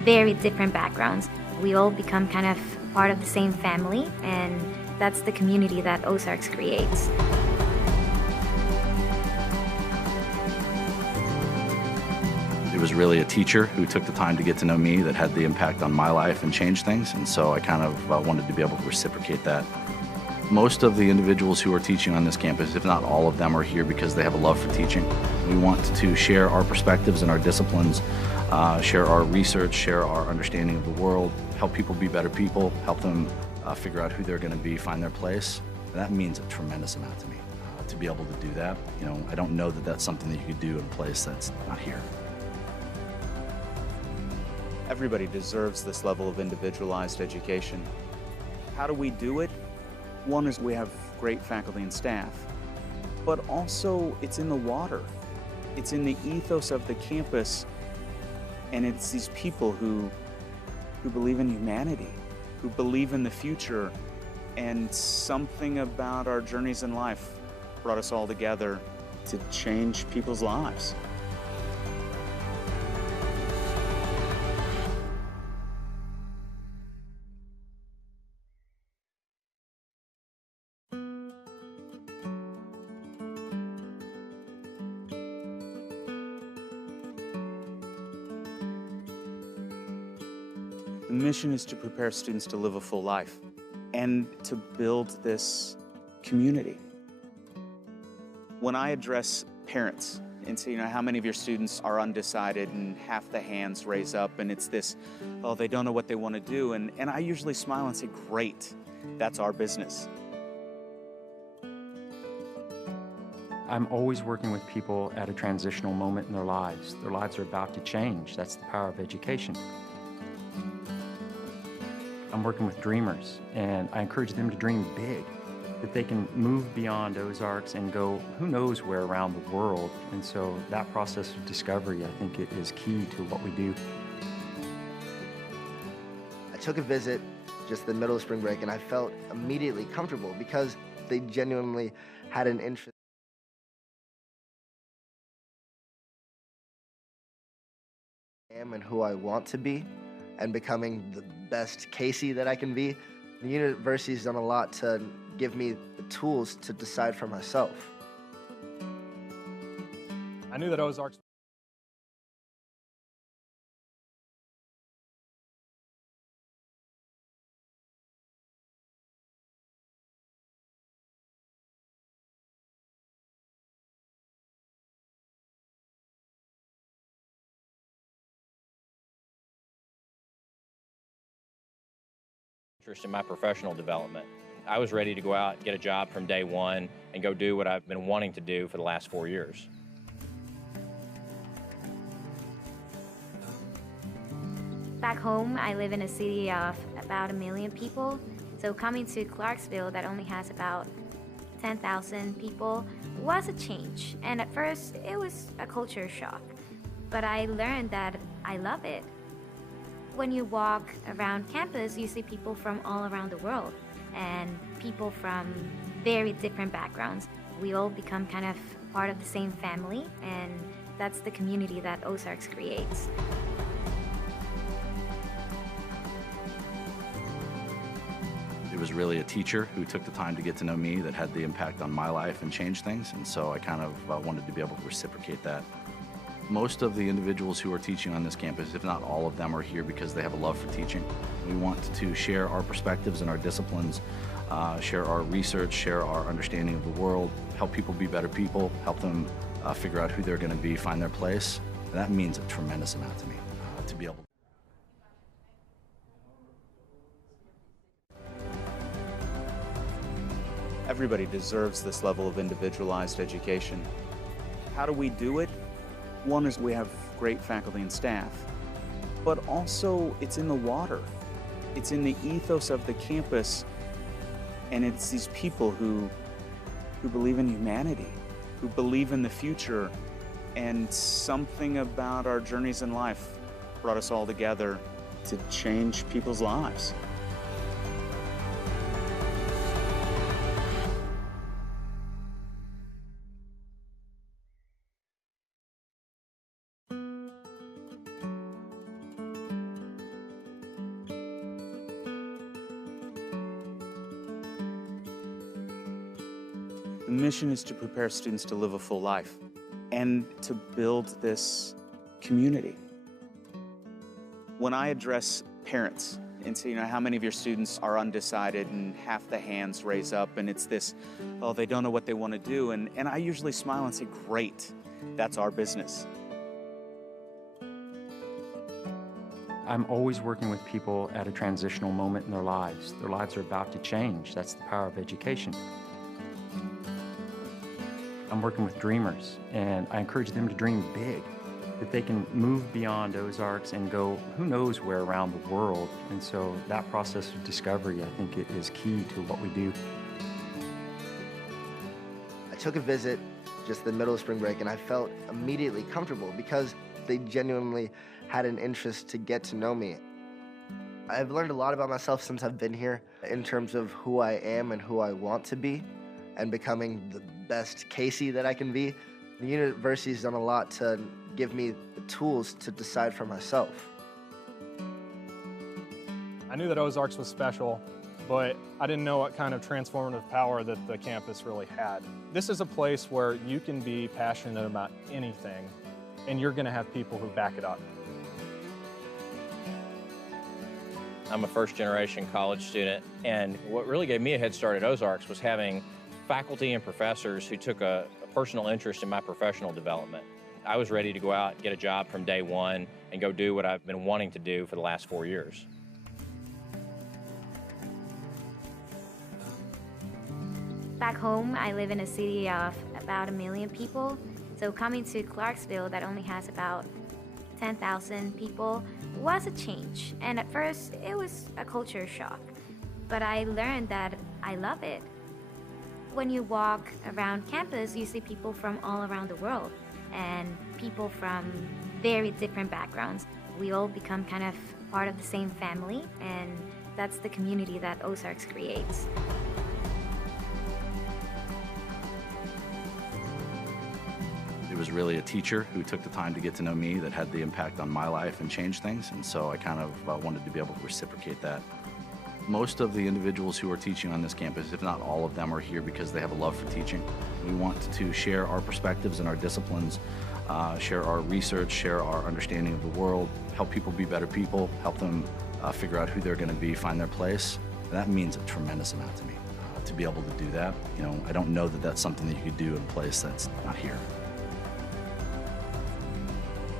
very different backgrounds. We all become kind of part of the same family, and that's the community that Ozarks creates. It was really a teacher who took the time to get to know me that had the impact on my life and changed things, and so I kind of wanted to be able to reciprocate that. Most of the individuals who are teaching on this campus, if not all of them, are here because they have a love for teaching. We want to share our perspectives and our disciplines, share our research, share our understanding of the world, help people be better people, help them figure out who they're going to be, find their place. And that means a tremendous amount to me. To be able to do that, I don't know that that's something that you could do in a place that's not here. Everybody deserves this level of individualized education. How do we do it? One is we have great faculty and staff, but also it's in the water. It's in the ethos of the campus, and it's these people who believe in humanity, who believe in the future, and something about our journeys in life brought us all together to change people's lives. The mission is to prepare students to live a full life and to build this community. When I address parents and say, how many of your students are undecided, and half the hands raise up, and it's this, oh, they don't know what they want to do. And I usually smile and say, great, that's our business. I'm always working with people at a transitional moment in their lives. Their lives are about to change. That's the power of education. I'm working with dreamers, and I encourage them to dream big, that they can move beyond Ozarks and go who knows where around the world. And so that process of discovery, I think, it is key to what we do. I took a visit just the middle of spring break, and I felt immediately comfortable because they genuinely had an interest in who I am and who I want to be, and becoming the best Casey that I can be. The university's done a lot to give me the tools to decide for myself. I knew that Ozarks interest in my professional development. I was ready to go out and get a job from day one and go do what I've been wanting to do for the last 4 years. Back home, I live in a city of about 1 million people. So coming to Clarksville, that only has about 10,000 people, was a change. And at first, it was a culture shock. But I learned that I love it. When you walk around campus, you see people from all around the world and people from very different backgrounds. We all become kind of part of the same family, and that's the community that Ozarks creates. It was really a teacher who took the time to get to know me that had the impact on my life and changed things, and so I kind of wanted to be able to reciprocate that. Most of the individuals who are teaching on this campus, if not all of them, are here because they have a love for teaching. We want to share our perspectives and our disciplines, share our research, share our understanding of the world, help people be better people, help them figure out who they're going to be, find their place. And that means a tremendous amount to me, to be able to. Everybody deserves this level of individualized education. How do we do it? One is we have great faculty and staff, but also it's in the water. It's in the ethos of the campus, and it's these people who believe in humanity, who believe in the future, and something about our journeys in life brought us all together to change people's lives. The mission is to prepare students to live a full life and to build this community. When I address parents and say, how many of your students are undecided, and half the hands raise up, and it's this, oh, they don't know what they want to do. And I usually smile and say, great, that's our business. I'm always working with people at a transitional moment in their lives. Their lives are about to change. That's the power of education. I'm working with dreamers, and I encourage them to dream big, that they can move beyond Ozarks and go who knows where around the world. And so that process of discovery, I think, it is key to what we do. I took a visit just the middle of spring break, and I felt immediately comfortable because they genuinely had an interest to get to know me. I've learned a lot about myself since I've been here in terms of who I am and who I want to be, and becoming the best Casey that I can be. The university's done a lot to give me the tools to decide for myself. I knew that Ozarks was special, but I didn't know what kind of transformative power that the campus really had. This is a place where you can be passionate about anything, and you're gonna have people who back it up. I'm a first-generation college student, and what really gave me a head start at Ozarks was having faculty and professors who took a personal interest in my professional development. I was ready to go out and get a job from day one and go do what I've been wanting to do for the last 4 years. Back home, I live in a city of about 1 million people. So coming to Clarksville that only has about 10,000 people was a change. And at first, it was a culture shock. But I learned that I love it. When you walk around campus, you see people from all around the world and people from very different backgrounds. We all become kind of part of the same family, and that's the community that Ozarks creates. It was really a teacher who took the time to get to know me that had the impact on my life and changed things, and so I kind of wanted to be able to reciprocate that. Most of the individuals who are teaching on this campus, if not all of them, are here because they have a love for teaching. We want to share our perspectives and our disciplines, share our research, share our understanding of the world, help people be better people, help them figure out who they're going to be, find their place. And that means a tremendous amount to me. To be able to do that, I don't know that that's something that you could do in a place that's not here.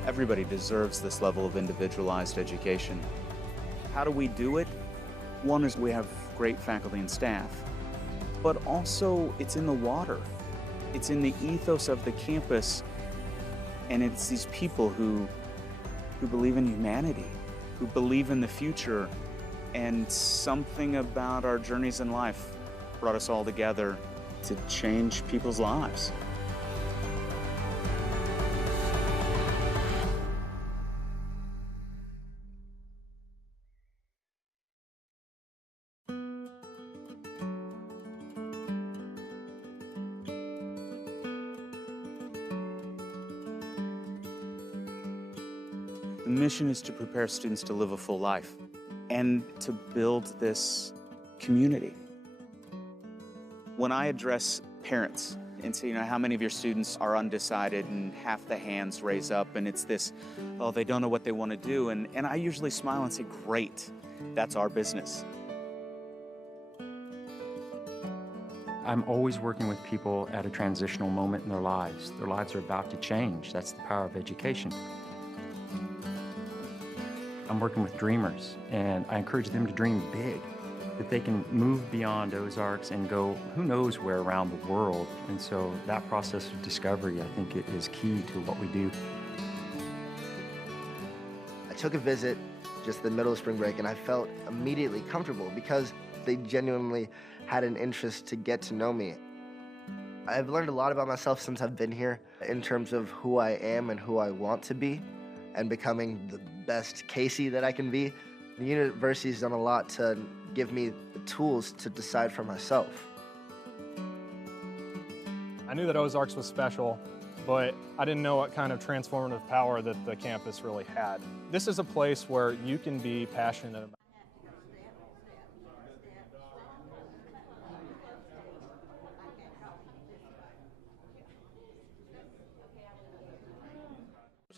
Everybody deserves this level of individualized education. How do we do it? One is we have great faculty and staff, but also it's in the water. It's in the ethos of the campus, and it's these people who believe in humanity, who believe in the future, and something about our journeys in life brought us all together to change people's lives. The mission is to prepare students to live a full life and to build this community. When I address parents and say, how many of your students are undecided, and half the hands raise up, and it's this, oh, they don't know what they want to do. And I usually smile and say, great, that's our business. I'm always working with people at a transitional moment in their lives. Their lives are about to change. That's the power of education. I'm working with dreamers, and I encourage them to dream big, that they can move beyond Ozarks and go who knows where around the world. And so that process of discovery, I think, it is key to what we do. I took a visit just the middle of spring break, and I felt immediately comfortable because they genuinely had an interest to get to know me. I've learned a lot about myself since I've been here in terms of who I am and who I want to be, and becoming the best Casey that I can be. The university's done a lot to give me the tools to decide for myself. I knew that Ozarks was special, but I didn't know what kind of transformative power that the campus really had. This is a place where you can be passionate about.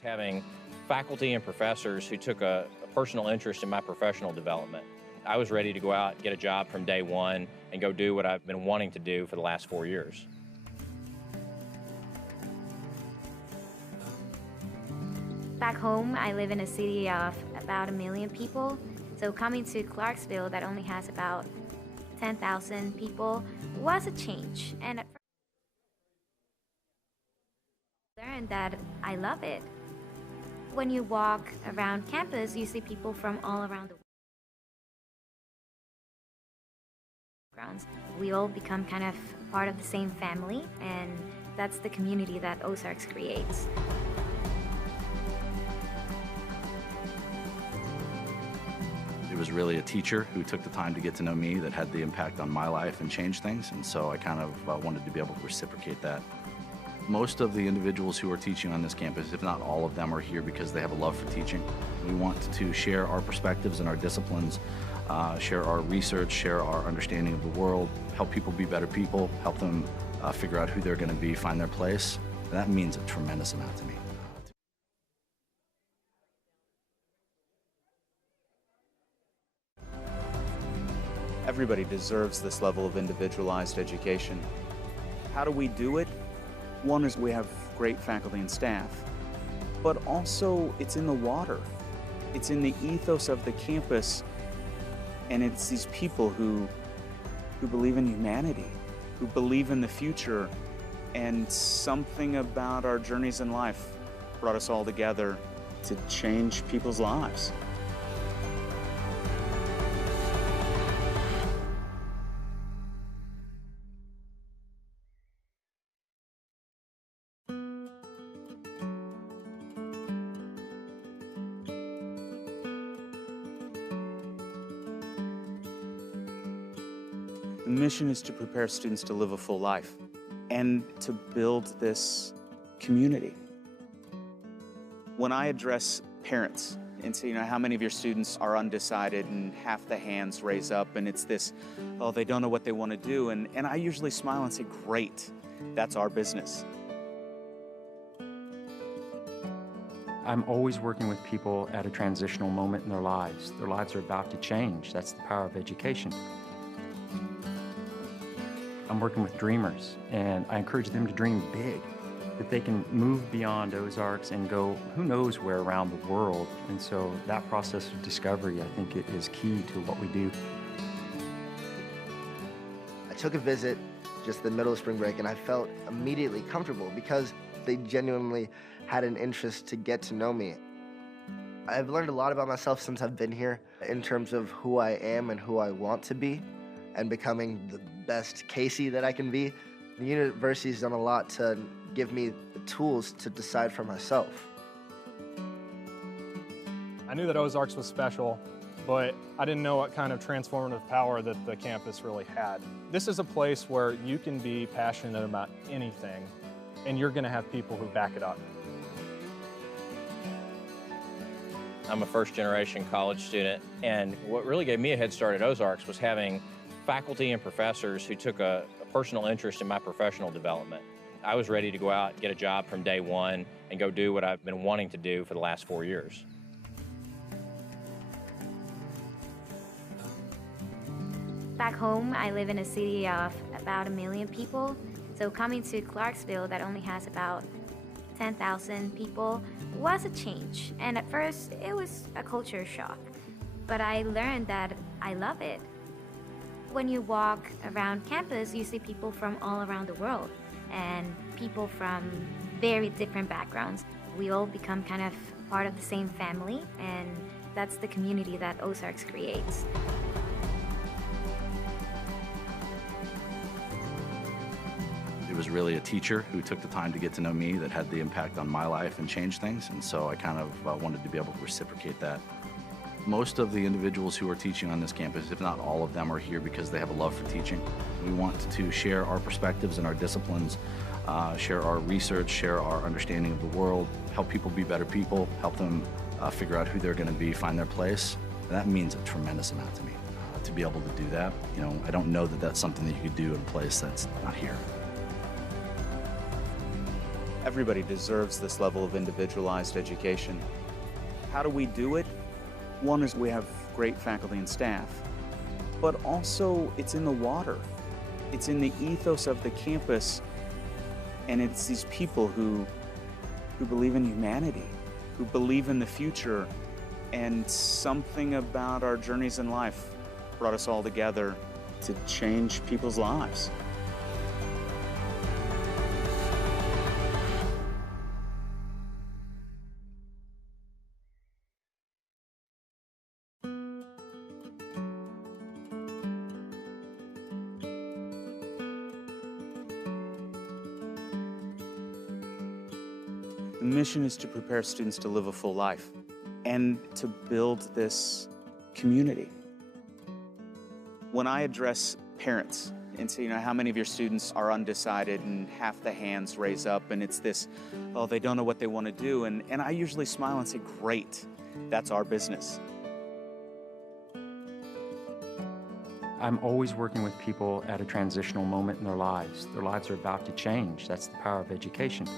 having faculty and professors who took a personal interest in my professional development. I was ready to go out and get a job from day one and go do what I've been wanting to do for the last 4 years. Back home, I live in a city of about 1 million people. So coming to Clarksville that only has about 10,000 people was a change. And at first I learned that I love it. When you walk around campus, you see people from all around the world. We all become kind of part of the same family, and that's the community that Ozarks creates. It was really a teacher who took the time to get to know me that had the impact on my life and changed things, and so I kind of wanted to be able to reciprocate that. Most of the individuals who are teaching on this campus, if not all of them, are here because they have a love for teaching. We want to share our perspectives and our disciplines, share our research, share our understanding of the world, help people be better people, help them figure out who they're going to be, find their place. And that means a tremendous amount to me. Everybody deserves this level of individualized education. How do we do it? One is we have great faculty and staff, but also it's in the water. It's in the ethos of the campus, and it's these people who believe in humanity, who believe in the future, and something about our journeys in life brought us all together to change people's lives. The mission is to prepare students to live a full life and to build this community. When I address parents and say, how many of your students are undecided, and half the hands raise up, and it's this, oh, they don't know what they want to do. And I usually smile and say, great, that's our business. I'm always working with people at a transitional moment in their lives. Their lives are about to change. That's the power of education. I'm working with dreamers, and I encourage them to dream big, that they can move beyond Ozarks and go who knows where around the world. And so that process of discovery, I think, it is key to what we do. I took a visit just the middle of spring break, and I felt immediately comfortable because they genuinely had an interest to get to know me. I've learned a lot about myself since I've been here in terms of who I am and who I want to be, and becoming the best Casey that I can be. The university's done a lot to give me the tools to decide for myself. I knew that Ozarks was special, but I didn't know what kind of transformative power that the campus really had. This is a place where you can be passionate about anything, and you're going to have people who back it up. I'm a first-generation college student, and what really gave me a head start at Ozarks was having faculty and professors who took a personal interest in my professional development. I was ready to go out and get a job from day one and go do what I've been wanting to do for the last 4 years. Back home, I live in a city of about 1 million people. So coming to Clarksville that only has about 10,000 people was a change. And at first, it was a culture shock. But I learned that I love it. When you walk around campus, you see people from all around the world and people from very different backgrounds. We all become kind of part of the same family, and that's the community that Ozarks creates. It was really a teacher who took the time to get to know me that had the impact on my life and changed things, and so I kind of wanted to be able to reciprocate that. Most of the individuals who are teaching on this campus, if not all of them, are here because they have a love for teaching. We want to share our perspectives and our disciplines, share our research, share our understanding of the world, help people be better people, help them figure out who they're going to be, find their place. And that means a tremendous amount to me. To be able to do that, I don't know that that's something that you could do in a place that's not here. Everybody deserves this level of individualized education. How do we do it? One is we have great faculty and staff, but also it's in the water. It's in the ethos of the campus, and it's these people who believe in humanity, who believe in the future, and something about our journeys in life brought us all together to change people's lives. The mission is to prepare students to live a full life and to build this community. When I address parents and say, how many of your students are undecided, and half the hands raise up, and it's this, oh, they don't know what they want to do. And I usually smile and say, great, that's our business. I'm always working with people at a transitional moment in their lives. Their lives are about to change. That's the power of education.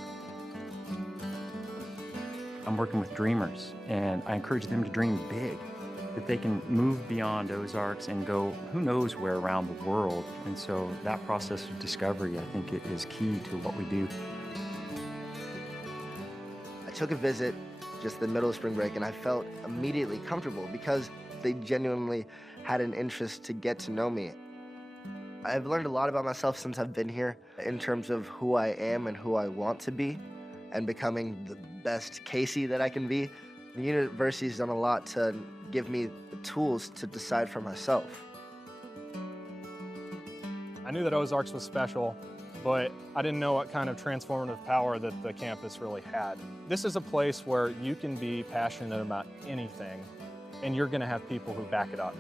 I'm working with dreamers, and I encourage them to dream big, that they can move beyond Ozarks and go who knows where around the world. And so that process of discovery, I think, is key to what we do. I took a visit just the middle of spring break, and I felt immediately comfortable because they genuinely had an interest to get to know me. I've learned a lot about myself since I've been here in terms of who I am and who I want to be, and becoming the best Casey that I can be. The university's done a lot to give me the tools to decide for myself. I knew that Ozarks was special, but I didn't know what kind of transformative power that the campus really had. This is a place where you can be passionate about anything, and you're gonna have people who back it up.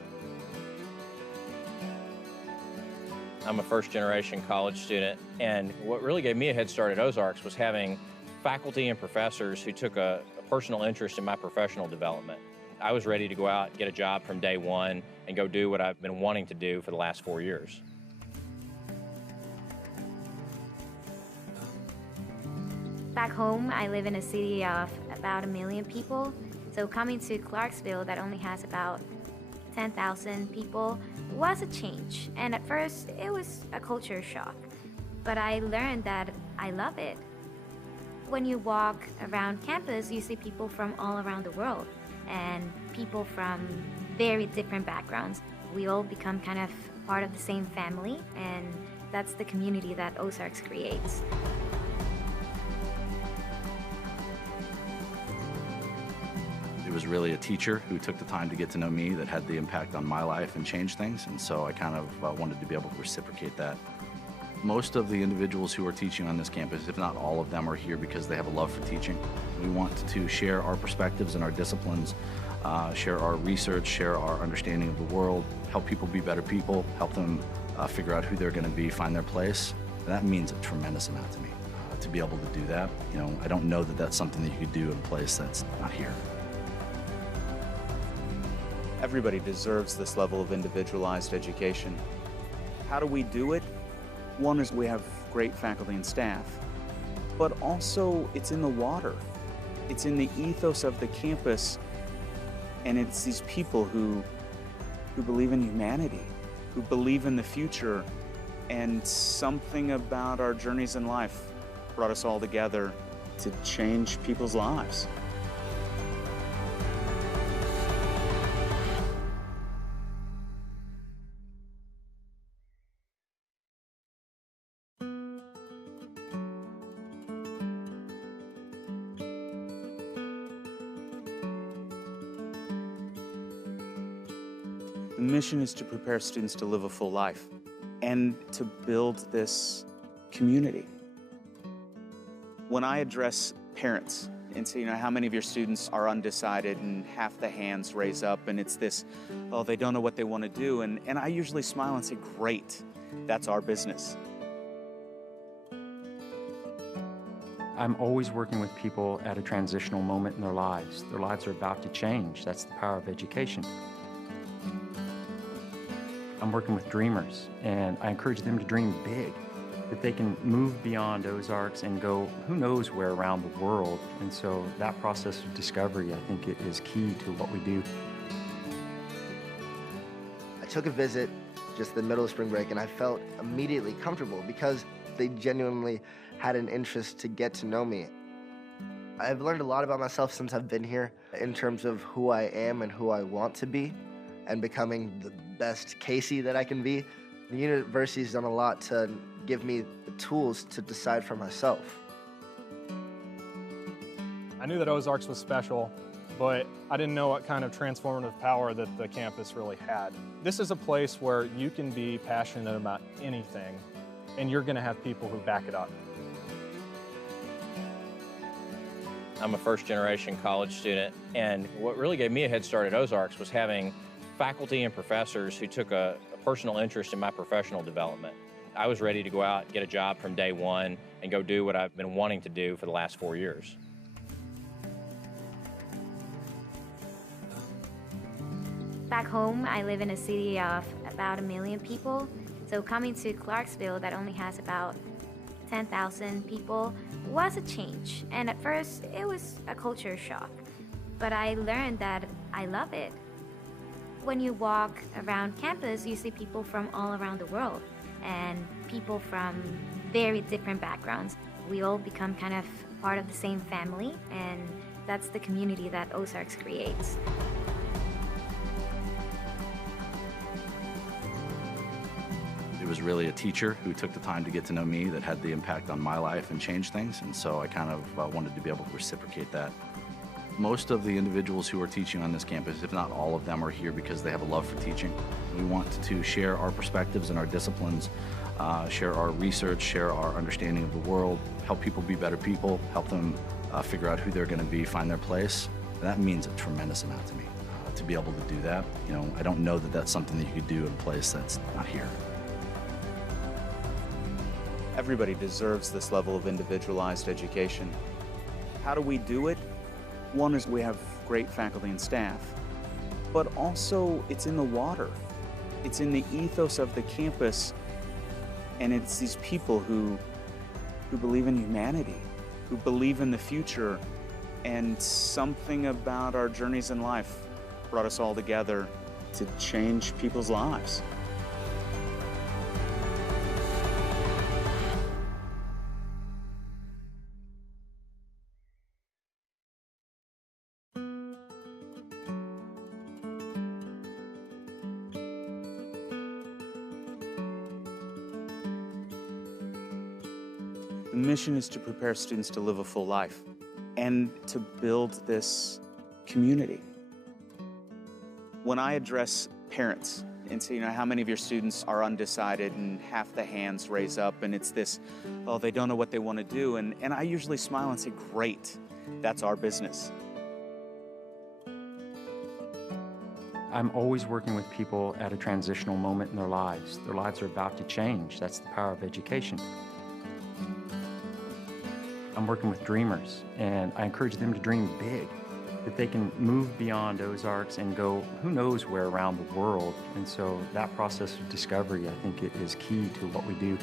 I'm a first-generation college student, and what really gave me a head start at Ozarks was having faculty and professors who took a personal interest in my professional development. I was ready to go out and get a job from day one and go do what I've been wanting to do for the last 4 years. Back home, I live in a city of about 1 million people. So coming to Clarksville that only has about 10,000 people was a change. And at first, it was a culture shock. But I learned that I love it. When you walk around campus, you see people from all around the world and people from very different backgrounds. We all become kind of part of the same family, and that's the community that Ozarks creates. It was really a teacher who took the time to get to know me that had the impact on my life and changed things, and so I kind of wanted to be able to reciprocate that. Most of the individuals who are teaching on this campus, if not all of them, are here because they have a love for teaching. We want to share our perspectives and our disciplines, share our research, share our understanding of the world, help people be better people, help them figure out who they're going to be, find their place. And that means a tremendous amount to me. To be able to do that, I don't know that that's something that you could do in a place that's not here. Everybody deserves this level of individualized education. How do we do it? One is we have great faculty and staff, but also it's in the water. It's in the ethos of the campus, and it's these people who believe in humanity, who believe in the future, and something about our journeys in life brought us all together to change people's lives. The mission is to prepare students to live a full life and to build this community. When I address parents and say, how many of your students are undecided, and half the hands raise up, and it's this, oh, they don't know what they want to do, and I usually smile and say, great, that's our business. I'm always working with people at a transitional moment in their lives. Their lives are about to change. That's the power of education. I'm working with dreamers, and I encourage them to dream big, that they can move beyond Ozarks and go who knows where around the world. And so that process of discovery, I think, it is key to what we do. I took a visit just in the middle of spring break, and I felt immediately comfortable because they genuinely had an interest to get to know me. I've learned a lot about myself since I've been here in terms of who I am and who I want to be and becoming the best Casey that I can be. The university's done a lot to give me the tools to decide for myself. I knew that Ozarks was special, but I didn't know what kind of transformative power that the campus really had. This is a place where you can be passionate about anything, and you're going to have people who back it up. I'm a first-generation college student, and what really gave me a head start at Ozarks was having faculty and professors who took a personal interest in my professional development. I was ready to go out, get a job from day one, and go do what I've been wanting to do for the last 4 years. Back home, I live in a city of about 1 million people. So coming to Clarksville that only has about 10,000 people was a change. And at first, it was a culture shock. But I learned that I love it. When you walk around campus, you see people from all around the world and people from very different backgrounds. We all become kind of part of the same family, and that's the community that Ozarks creates. It was really a teacher who took the time to get to know me that had the impact on my life and changed things, and so I kind of wanted to be able to reciprocate that. Most of the individuals who are teaching on this campus, if not all of them, are here because they have a love for teaching. We want to share our perspectives and our disciplines, share our research, share our understanding of the world, help people be better people, help them figure out who they're going to be, find their place. And that means a tremendous amount to me, to be able to do that. You know, I don't know that that's something that you could do in a place that's not here. Everybody deserves this level of individualized education. How do we do it? One is we have great faculty and staff, but also it's in the water. It's in the ethos of the campus, and it's these people who believe in humanity, who believe in the future, and something about our journeys in life brought us all together to change people's lives. The mission is to prepare students to live a full life and to build this community. When I address parents and say, you know, how many of your students are undecided, and half the hands raise up, and it's this, oh, they don't know what they want to do. And I usually smile and say, great, that's our business. I'm always working with people at a transitional moment in their lives. Their lives are about to change. That's the power of education. I'm working with dreamers, and I encourage them to dream big, that they can move beyond Ozarks and go who knows where around the world. And so that process of discovery, I think, it is key to what we do.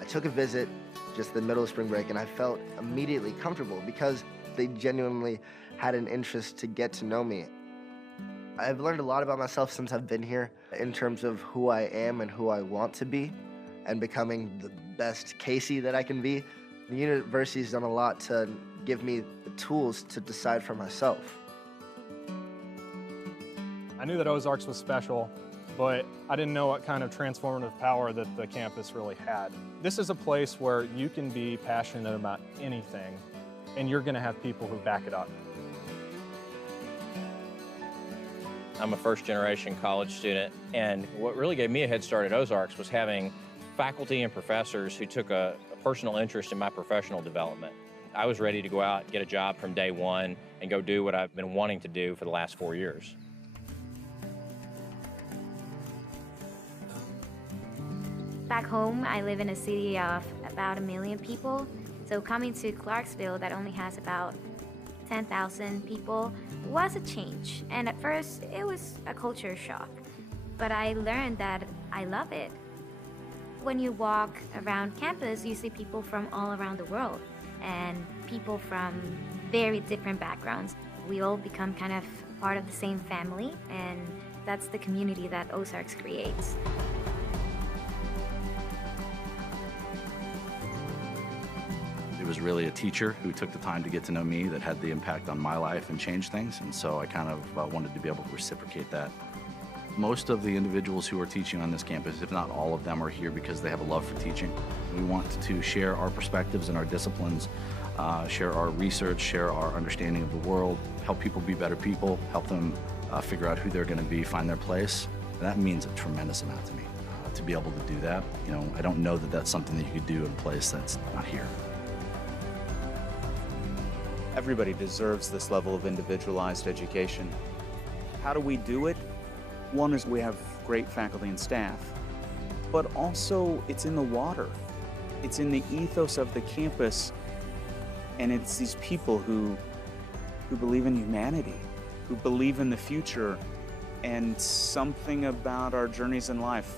I took a visit just in the middle of spring break, and I felt immediately comfortable because they genuinely had an interest to get to know me. I've learned a lot about myself since I've been here in terms of who I am and who I want to be and becoming the best Casey that I can be. The university's done a lot to give me the tools to decide for myself. I knew that Ozarks was special, but I didn't know what kind of transformative power that the campus really had. This is a place where you can be passionate about anything, and you're going to have people who back it up. I'm a first-generation college student, and what really gave me a head start at Ozarks was having faculty and professors who took a personal interest in my professional development. I was ready to go out, get a job from day one, and go do what I've been wanting to do for the last 4 years. Back home, I live in a city of about 1 million people. So coming to Clarksville that only has about 10,000 people was a change. And at first, it was a culture shock. But I learned that I love it. when you walk around campus, you see people from all around the world and people from very different backgrounds. We all become kind of part of the same family, and that's the community that Ozarks creates. It was really a teacher who took the time to get to know me that had the impact on my life and changed things, and so I kind of wanted to be able to reciprocate that. Most of the individuals who are teaching on this campus, if not all of them, are here because they have a love for teaching. We want to share our perspectives and our disciplines, share our research, share our understanding of the world, help people be better people, help them figure out who they're going to be, find their place. And that means a tremendous amount to me. To be able to do that, I don't know that that's something that you could do in a place that's not here. Everybody deserves this level of individualized education. How do we do it? One is we have great faculty and staff, but also it's in the water. It's in the ethos of the campus, and it's these people who believe in humanity, who believe in the future, and something about our journeys in life.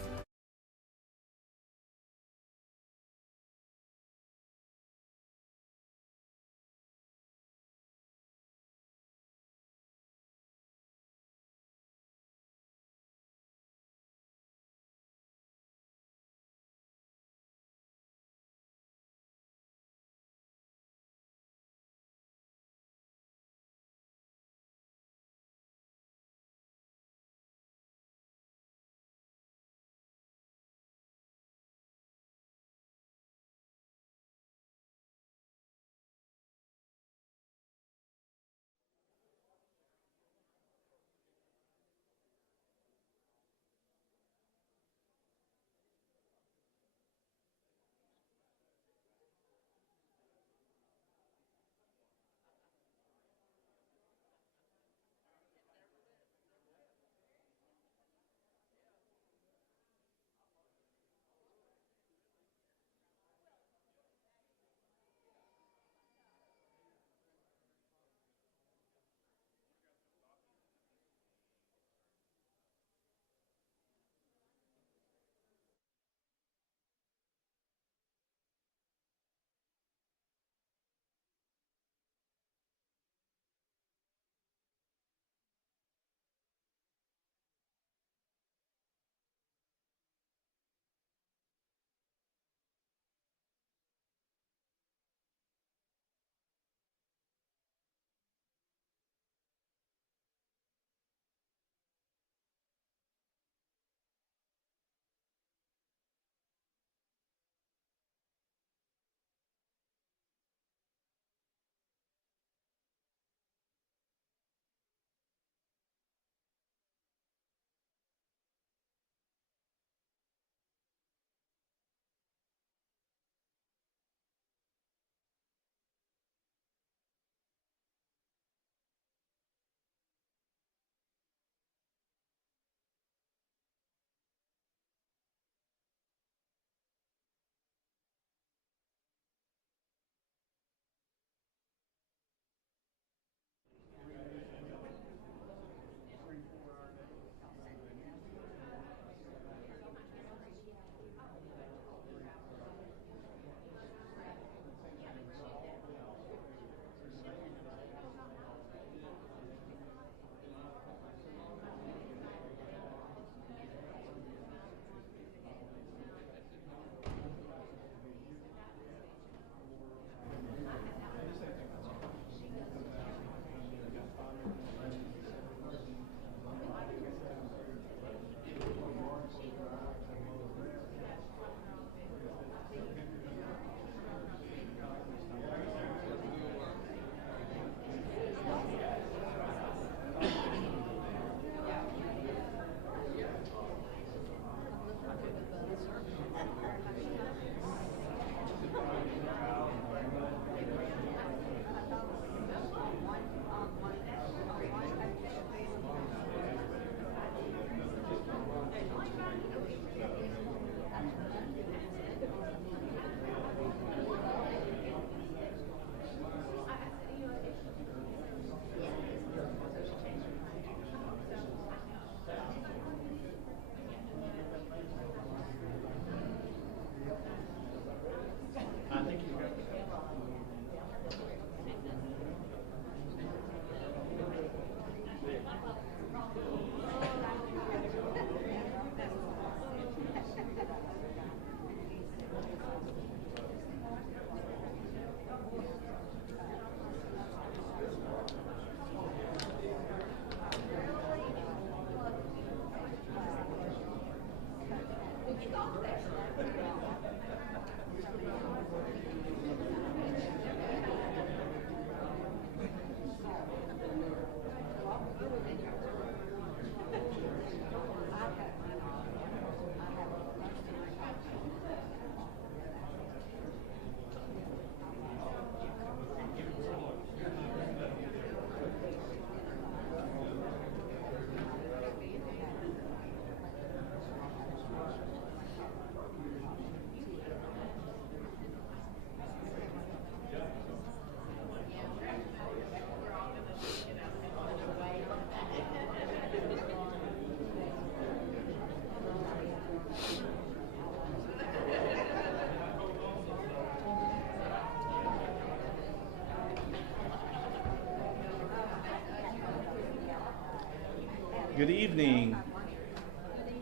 Good evening.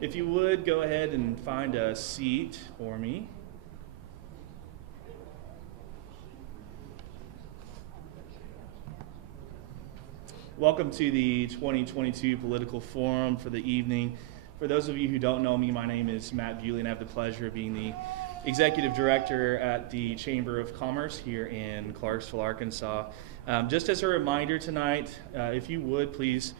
If you would, go ahead and find a seat for me. Welcome to the 2022 Political Forum for the evening. For those of you who don't know me, my name is Matt Bewley, and I have the pleasure of being the Executive Director at the Chamber of Commerce here in Clarksville, Arkansas. Just as a reminder tonight, if you would, please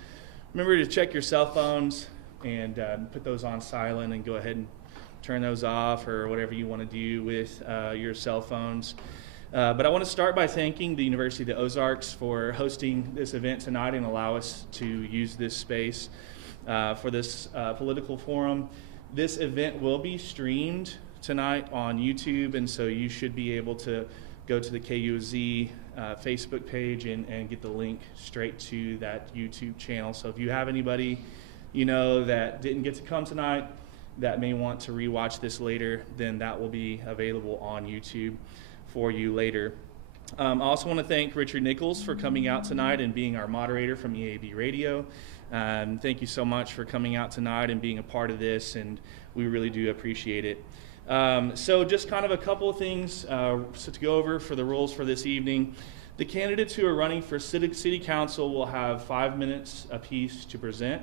remember to check your cell phones and put those on silent and go ahead and turn those off or whatever you want to do with your cell phones. But I want to start by thanking the University of the Ozarks for hosting this event tonight and allow us to use this space for this political forum. This event will be streamed tonight on YouTube, and so you should be able to go to the KUZ Facebook page and get the link straight to that YouTube channel. So if you have anybody you know that didn't get to come tonight that may want to rewatch this later, then that will be available on YouTube for you later. I also want to thank Richard Nichols for coming out tonight and being our moderator from EAB Radio. Thank you so much for coming out tonight and being a part of this, and we really do appreciate it. So just kind of a couple of things to go over for the rules for this evening. The candidates who are running for City Council will have 5 minutes apiece to present.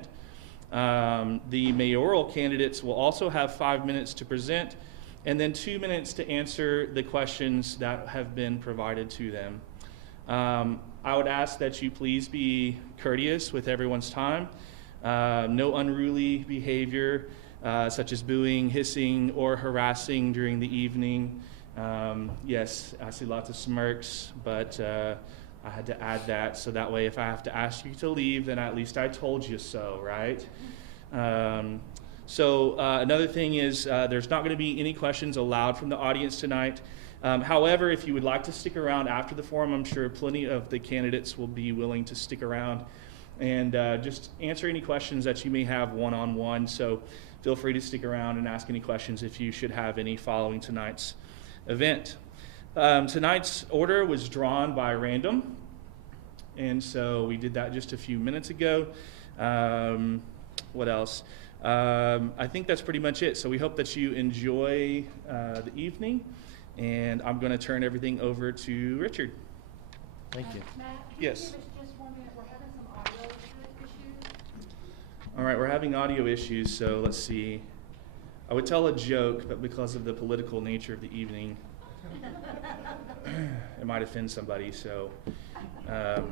The mayoral candidates will also have 5 minutes to present, and then 2 minutes to answer the questions that have been provided to them. I would ask that you please be courteous with everyone's time. No unruly behavior, such as booing, hissing, or harassing during the evening. Yes, I see lots of smirks, but I had to add that so that way if I have to ask you to leave, then at least I told you so, right? Another thing is there's not going to be any questions allowed from the audience tonight. However, if you would like to stick around after the forum, I'm sure plenty of the candidates will be willing to stick around and just answer any questions that you may have one-on-one. So feel free to stick around and ask any questions if you should have any following tonight's event. Tonight's order was drawn by random, and so we did that just a few minutes ago. What else? I think that's pretty much it. So we hope that you enjoy the evening, and I'm going to turn everything over to Richard. Thank you. Matt, yes. Give us just 1 minute. We're having some audio issues. All right, we're having audio issues, so let's see. I would tell a joke, but because of the political nature of the evening, it might offend somebody. So You're not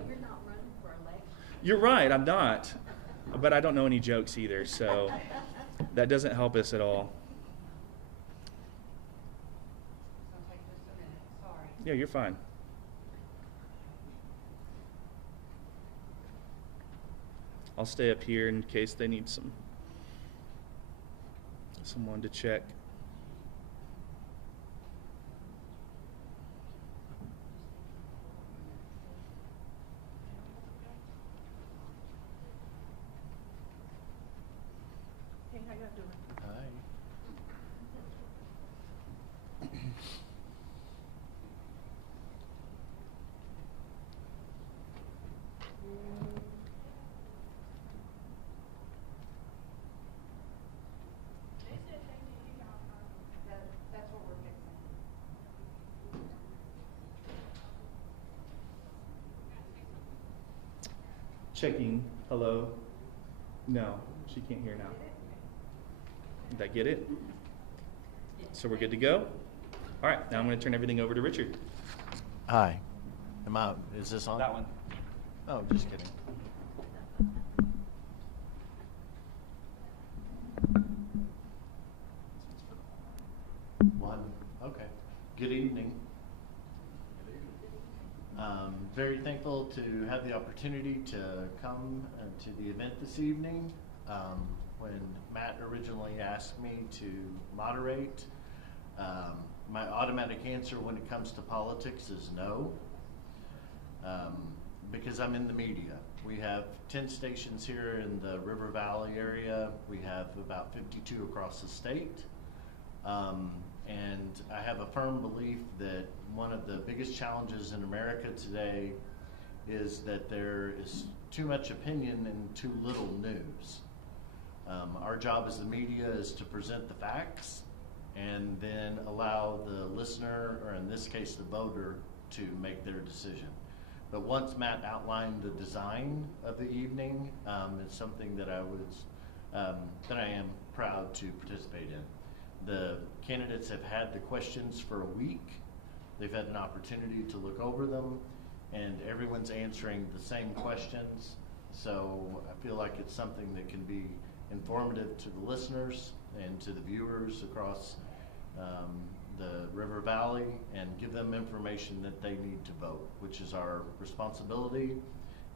running for election. You're right, I'm not. But I don't know any jokes either, so that doesn't help us at all. It's going to take just a minute. Sorry. Yeah, you're fine. I'll stay up here in case they need someone to check. Hey, how you doing? Hi. That's what we're fixing. Checking. Hello? No, she can't hear now. Did I get it? So we're good to go? All right, now I'm going to turn everything over to Richard. Hi. Is this on? That one. Oh, just kidding. One. Okay. Good evening. Very thankful to have the opportunity to come to the event this evening. When Matt originally asked me to moderate, my automatic answer when it comes to politics is no, because I'm in the media. We have 10 stations here in the River Valley area. We have about 52 across the state. And I have a firm belief that one of the biggest challenges in America today is that there is too much opinion and too little news. Our job as the media is to present the facts and then allow the listener, or in this case the voter, to make their decision. But once Matt outlined the design of the evening, it's something that I am proud to participate in. The candidates have had the questions for a week. They've had an opportunity to look over them, and everyone's answering the same questions. So I feel like it's something that can be informative to the listeners and to the viewers across the River Valley, and give them information that they need to vote, which is our responsibility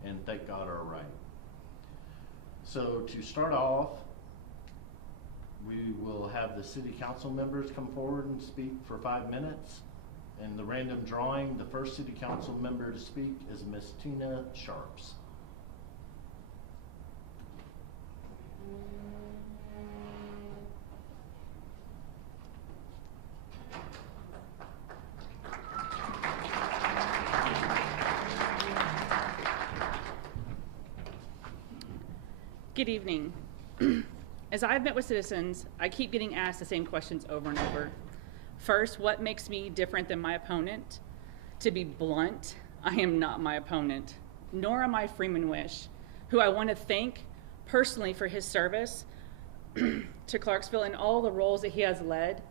and, thank God, our right. So to start off, we will have the city council members come forward and speak for 5 minutes. In the random drawing, the first city council member to speak is Miss Tina Sharps. Good evening. As I've met with citizens, I keep getting asked the same questions over and over. First, what makes me different than my opponent? To be blunt, I am not my opponent, nor am I Freeman Wish, who I want to thank personally for his service to Clarksville and all the roles that he has led,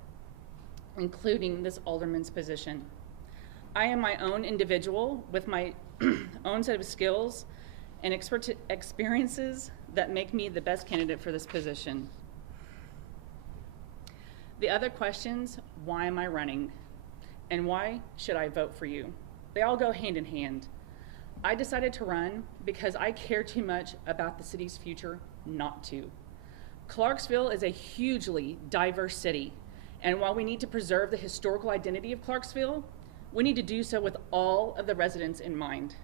including this alderman's position. I am my own individual with my own set of skills and experiences that make me the best candidate for this position. The other questions, why am I running? And why should I vote for you? They all go hand in hand. I decided to run because I care too much about the city's future not to. Clarksville is a hugely diverse city, and while we need to preserve the historical identity of Clarksville, we need to do so with all of the residents in mind.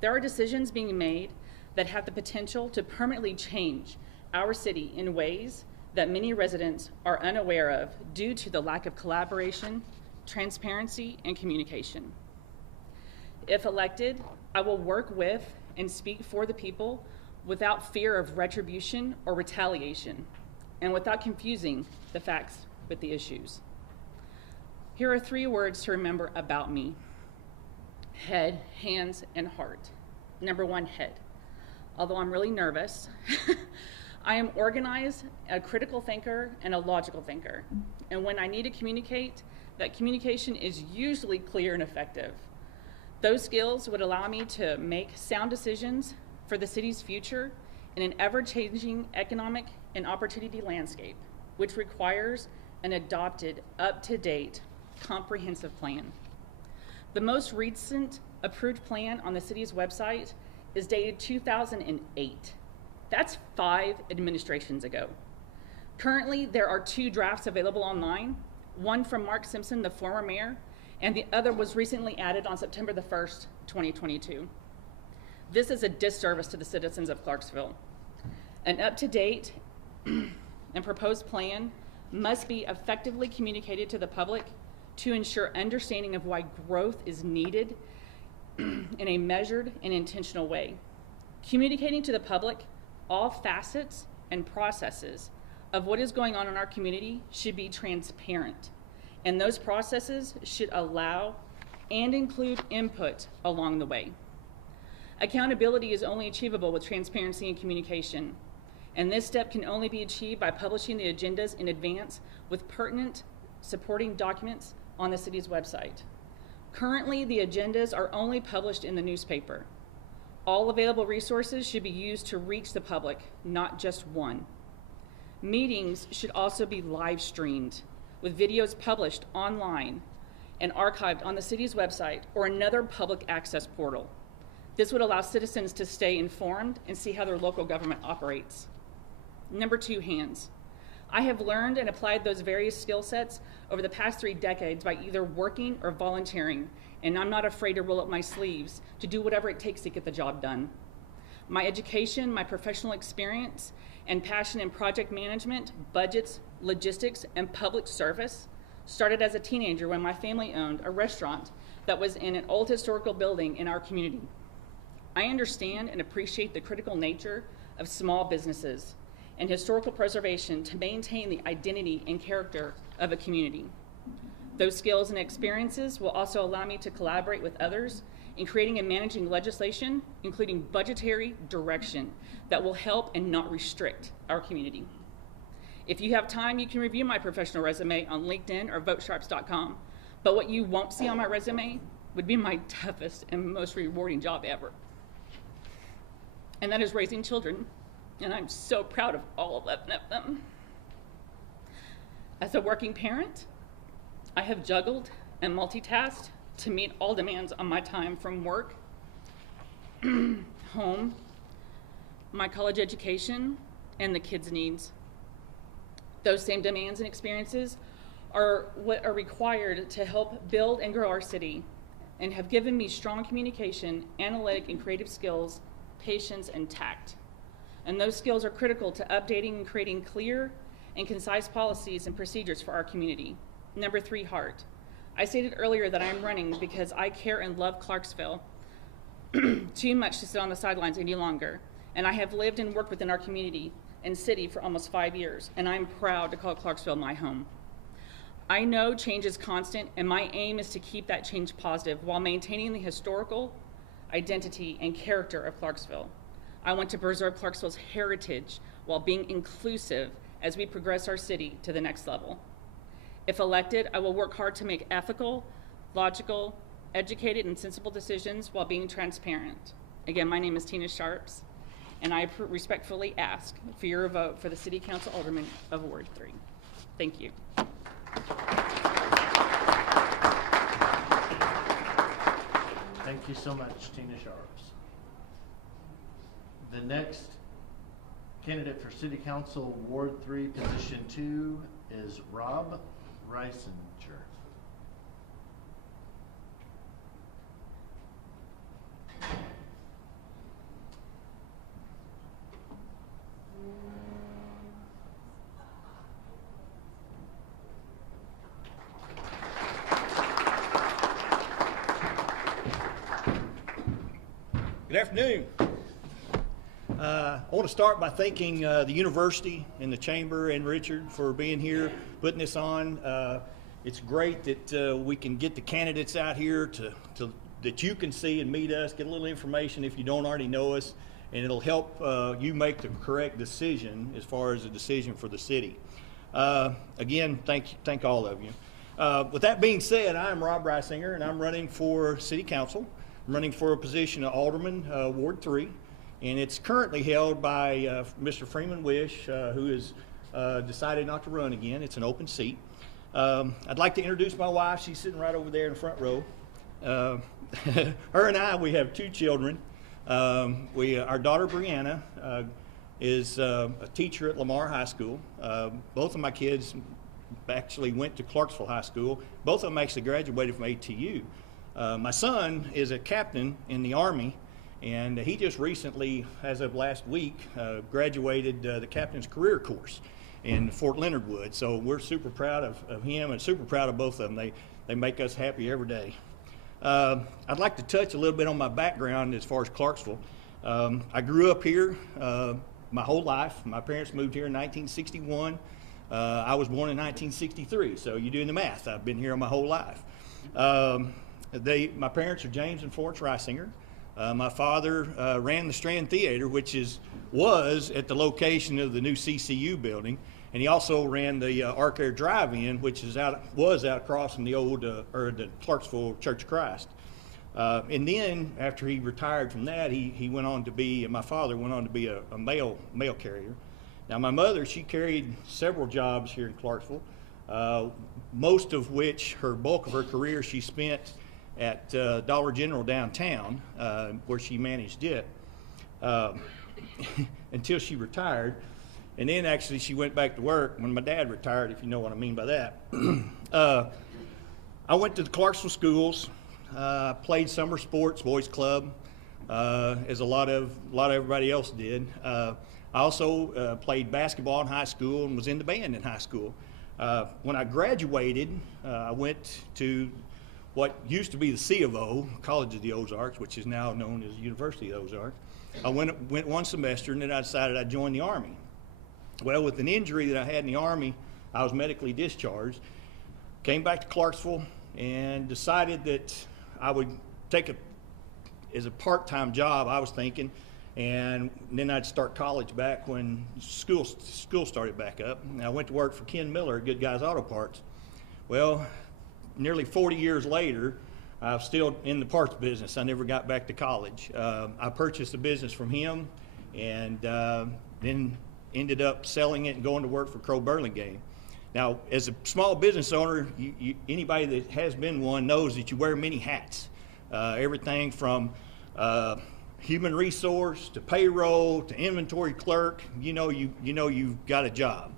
There are decisions being made that have the potential to permanently change our city in ways that many residents are unaware of due to the lack of collaboration, transparency, and communication. If elected, I will work with and speak for the people without fear of retribution or retaliation, and without confusing the facts with the issues. Here are 3 words to remember about me: head, hands, and heart. Number 1, head. Although I'm really nervous, I am organized, a critical thinker, and a logical thinker. And when I need to communicate, that communication is usually clear and effective. Those skills would allow me to make sound decisions for the city's future in an ever-changing economic and opportunity landscape, which requires an adopted, up-to-date, comprehensive plan. The most recent approved plan on the city's website is dated 2008. That's 5 administrations ago. Currently, there are 2 drafts available online, one from Mark Simpson, the former mayor, and the other was recently added on September the 1st, 2022. This is a disservice to the citizens of Clarksville. An up-to-date and proposed plan must be effectively communicated to the public to ensure understanding of why growth is needed in a measured and intentional way. Communicating to the public all facets and processes of what is going on in our community should be transparent, and those processes should allow and include input along the way. Accountability is only achievable with transparency and communication, and this step can only be achieved by publishing the agendas in advance with pertinent supporting documents on the city's website. Currently, the agendas are only published in the newspaper. All available resources should be used to reach the public, not just one. Meetings should also be live streamed, with videos published online and archived on the city's website or another public access portal. This would allow citizens to stay informed and see how their local government operates. Number 2, hands. I have learned and applied those various skill sets over the past 3 decades by either working or volunteering, and I'm not afraid to roll up my sleeves to do whatever it takes to get the job done. My education, my professional experience, and passion in project management, budgets, logistics, and public service started as a teenager when my family owned a restaurant that was in an old historical building in our community. I understand and appreciate the critical nature of small businesses and historical preservation to maintain the identity and character of a community. Those skills and experiences will also allow me to collaborate with others in creating and managing legislation, including budgetary direction that will help and not restrict our community. If you have time, you can review my professional resume on LinkedIn or votesharps.com. But what you won't see on my resume would be my toughest and most rewarding job ever. And that is raising children, and I'm so proud of all 11 of them. As a working parent, I have juggled and multitasked to meet all demands on my time from work, home, my college education, and the kids' needs. Those same demands and experiences are what are required to help build and grow our city, and have given me strong communication, analytic and creative skills, patience, and tact. And those skills are critical to updating and creating clear and concise policies and procedures for our community. Number 3, heart. I stated earlier that I'm running because I care and love Clarksville too much to sit on the sidelines any longer. And I have lived and worked within our community and city for almost 5 years, and I'm proud to call Clarksville my home. I know change is constant, and my aim is to keep that change positive while maintaining the historical identity and character of Clarksville. I want to preserve Clarksville's heritage while being inclusive as we progress our city to the next level. If elected, I will work hard to make ethical, logical, educated, and sensible decisions while being transparent. Again, my name is Tina Sharps, and I respectfully ask for your vote for the City Council Alderman of Ward 3. Thank you. Thank you so much, Tina Sharps. The next candidate for City Council Ward 3, Position 2 is Rob Reisinger. Good afternoon. I want to start by thanking the university and the chamber and Richard for being here, putting this on. It's great that we can get the candidates out here that you can see and meet us, get a little information if you don't already know us, and it'll help you make the correct decision as far as a decision for the city. Again, thank all of you. With that being said, I'm Rob Reisinger, and I'm running for City Council. I'm running for a position of Alderman, Ward 3, and it's currently held by Mr. Freeman Wish, who has decided not to run again. It's an open seat. I'd like to introduce my wife. She's sitting right over there in the front row. Her and I, we have 2 children. Our daughter Brianna is a teacher at Lamar High School. Both of my kids actually went to Clarksville High School. Both of them actually graduated from ATU. My son is a captain in the Army, and he just recently, as of last week, graduated the captain's career course in Fort Leonard Wood. So we're super proud of him and super proud of both of them. They make us happy every day. I'd like to touch a little bit on my background as far as Clarksville. I grew up here my whole life. My parents moved here in 1961. I was born in 1963, so you're doing the math. I've been here my whole life. My parents are James and Florence Reisinger. My father ran the Strand Theater, which was at the location of the new CCU building, and he also ran the Arc Air Drive-In, which was out across from the old the Clarksville Church of Christ. And then after he retired from that, he went on to be. My father went on to be a mail carrier. Now my mother, she carried several jobs here in Clarksville, most of which her bulk of her career she spent at Dollar General downtown, where she managed it until she retired. And then actually she went back to work when my dad retired, if you know what I mean by that. I went to the Clarksville schools, played summer sports, boys club, as a lot of everybody else did. I also played basketball in high school and was in the band in high school. When I graduated, I went to what used to be the C of O, College of the Ozarks, which is now known as University of the Ozarks. I went one semester, and then I decided I'd join the Army. Well, with an injury that I had in the Army, I was medically discharged, came back to Clarksville, and decided that I would take as a part-time job, I was thinking, and then I'd start college back when school started back up. And I went to work for Ken Miller at Good Guys Auto Parts. Well, nearly 40 years later, I'm still in the parts business. I never got back to college. I purchased a business from him, and then ended up selling it and going to work for Crow Burlingame. Now, as a small business owner, anybody that has been one knows that you wear many hats. Everything from human resource to payroll to inventory clerk. You've got a job,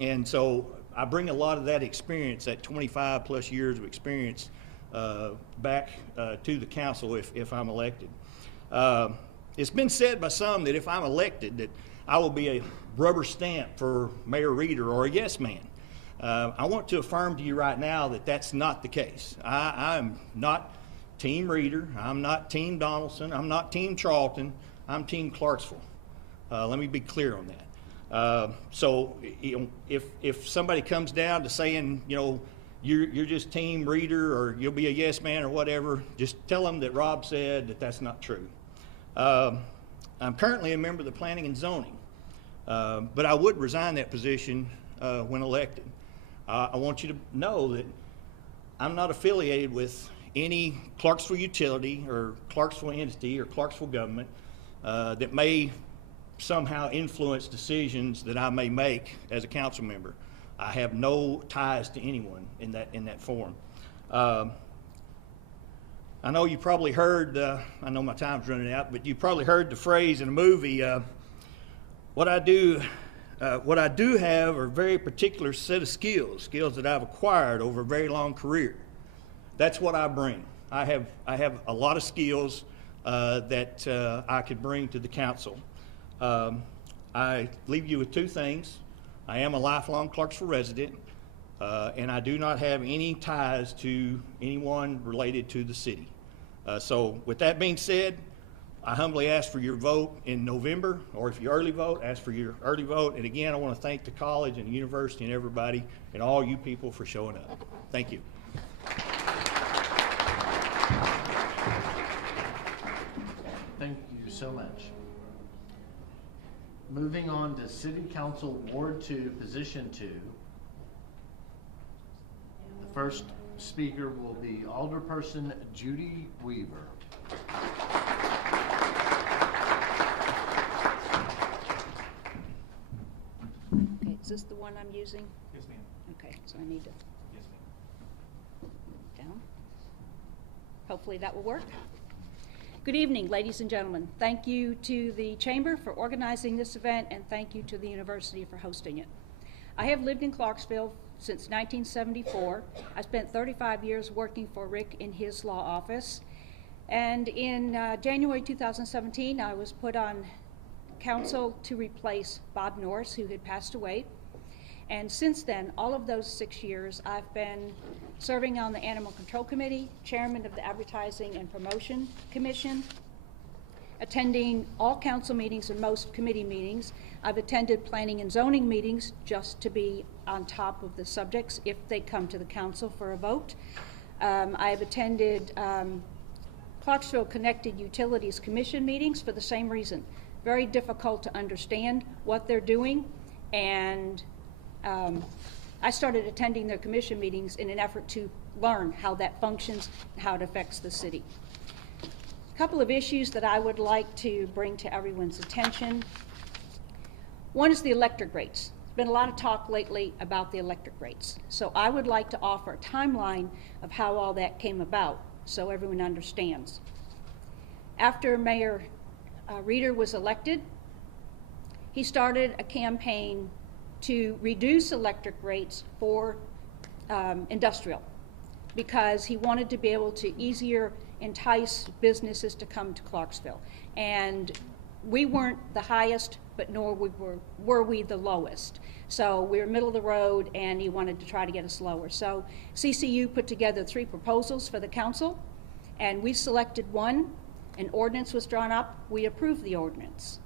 and so I bring a lot of that experience, that 25 plus years of experience, back to the council if I'm elected. It's been said by some that if I'm elected, that I will be a rubber stamp for Mayor Reeder or a yes man. I want to affirm to you right now that that's not the case. I'm not Team Reeder. I'm not Team Donaldson. I'm not Team Charlton. I'm Team Clarksville. Let me be clear on that. So if somebody comes down to saying, you're just Team Reeder or you'll be a yes man or whatever, just tell them that Rob said that that's not true. I'm currently a member of the Planning and Zoning, but I would resign that position when elected. I want you to know that I'm not affiliated with any Clarksville utility or Clarksville entity or Clarksville government that may somehow influence decisions that I may make as a council member. I have no ties to anyone in that forum. I know you probably heard, I know my time's running out, but you probably heard the phrase in a movie, what I do have are a very particular set of skills that I've acquired over a very long career. That's what I bring. I have a lot of skills that I could bring to the council. I leave you with two things. I am a lifelong Clarksville resident, and I do not have any ties to anyone related to the city. So with that being said, I humbly ask for your vote in November, or if you early vote, ask for your early vote. And again, I want to thank the college and the university and everybody and all you people for showing up. Thank you. Thank you so much. Moving on to City Council Ward 2, Position 2. The first speaker will be Alderperson Judy Weaver. Okay, is this the one I'm using? Yes, ma'am. Okay, so I need to Yes, ma'am. down. Hopefully that will work. Good evening, ladies and gentlemen. Thank you to the Chamber for organizing this event, and thank you to the University for hosting it. I have lived in Clarksville since 1974. I spent 35 years working for Rick in his law office. And in January 2017, I was put on council to replace Bob Norris, who had passed away. And since then, all of those 6 years, I've been serving on the Animal Control Committee, chairman of the Advertising and Promotion Commission, attending all council meetings and most committee meetings. I've attended planning and zoning meetings just to be on top of the subjects if they come to the council for a vote. I've attended Clarksville Connected Utilities Commission meetings for the same reason. Very difficult to understand what they're doing, and I started attending their commission meetings in an effort to learn how that functions, how it affects the city. A couple of issues that I would like to bring to everyone's attention. One is the electric rates. There's been a lot of talk lately about the electric rates. So I would like to offer a timeline of how all that came about so everyone understands. After Mayor Reeder was elected, he started a campaign to reduce electric rates for industrial because he wanted to be able to easier entice businesses to come to Clarksville. And we weren't the highest, but nor were we the lowest. So we were middle of the road, and he wanted to try to get us lower. So CCU put together 3 proposals for the council, and we selected one. An ordinance was drawn up. We approved the ordinance.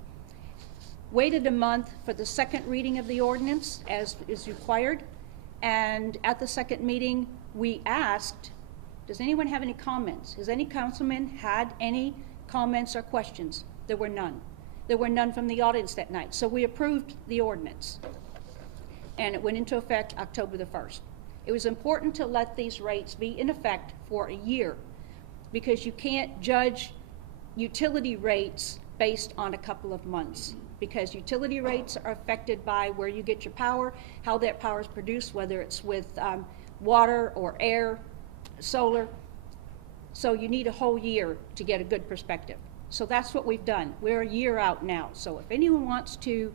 waited a month for the second reading of the ordinance as is required. And at the second meeting, we asked, does anyone have any comments? Has any councilman had any comments or questions? There were none. There were none from the audience that night. So we approved the ordinance. And it went into effect October the 1st. It was important to let these rates be in effect for a year because you can't judge utility rates based on a couple of months, because utility rates are affected by where you get your power, how that power is produced, whether it's with water or air, solar. So you need a whole year to get a good perspective. So that's what we've done. We're a year out now. So if anyone wants to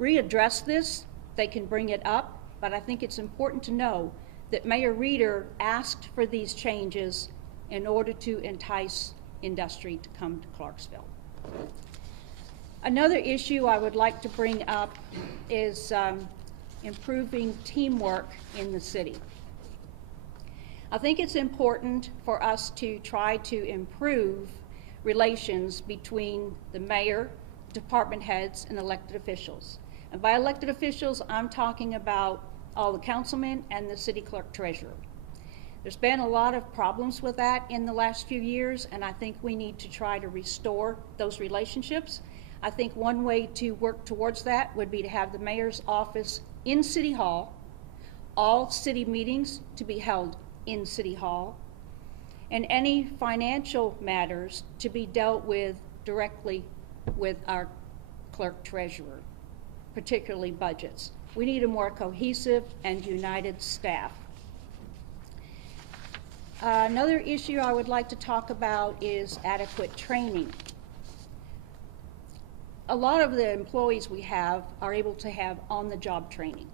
readdress this, they can bring it up. But I think it's important to know that Mayor Reeder asked for these changes in order to entice industry to come to Clarksville. Another issue I would like to bring up is improving teamwork in the city. I think it's important for us to try to improve relations between the mayor, department heads, and elected officials. And by elected officials, I'm talking about all the councilmen and the city clerk treasurer. There's been a lot of problems with that in the last few years, and I think we need to try to restore those relationships. I think one way to work towards that would be to have the mayor's office in City Hall, all city meetings to be held in City Hall, and any financial matters to be dealt with directly with our clerk treasurer, particularly budgets. We need a more cohesive and united staff. Another issue I would like to talk about is adequate training. A lot of the employees we have are able to have on-the-job training.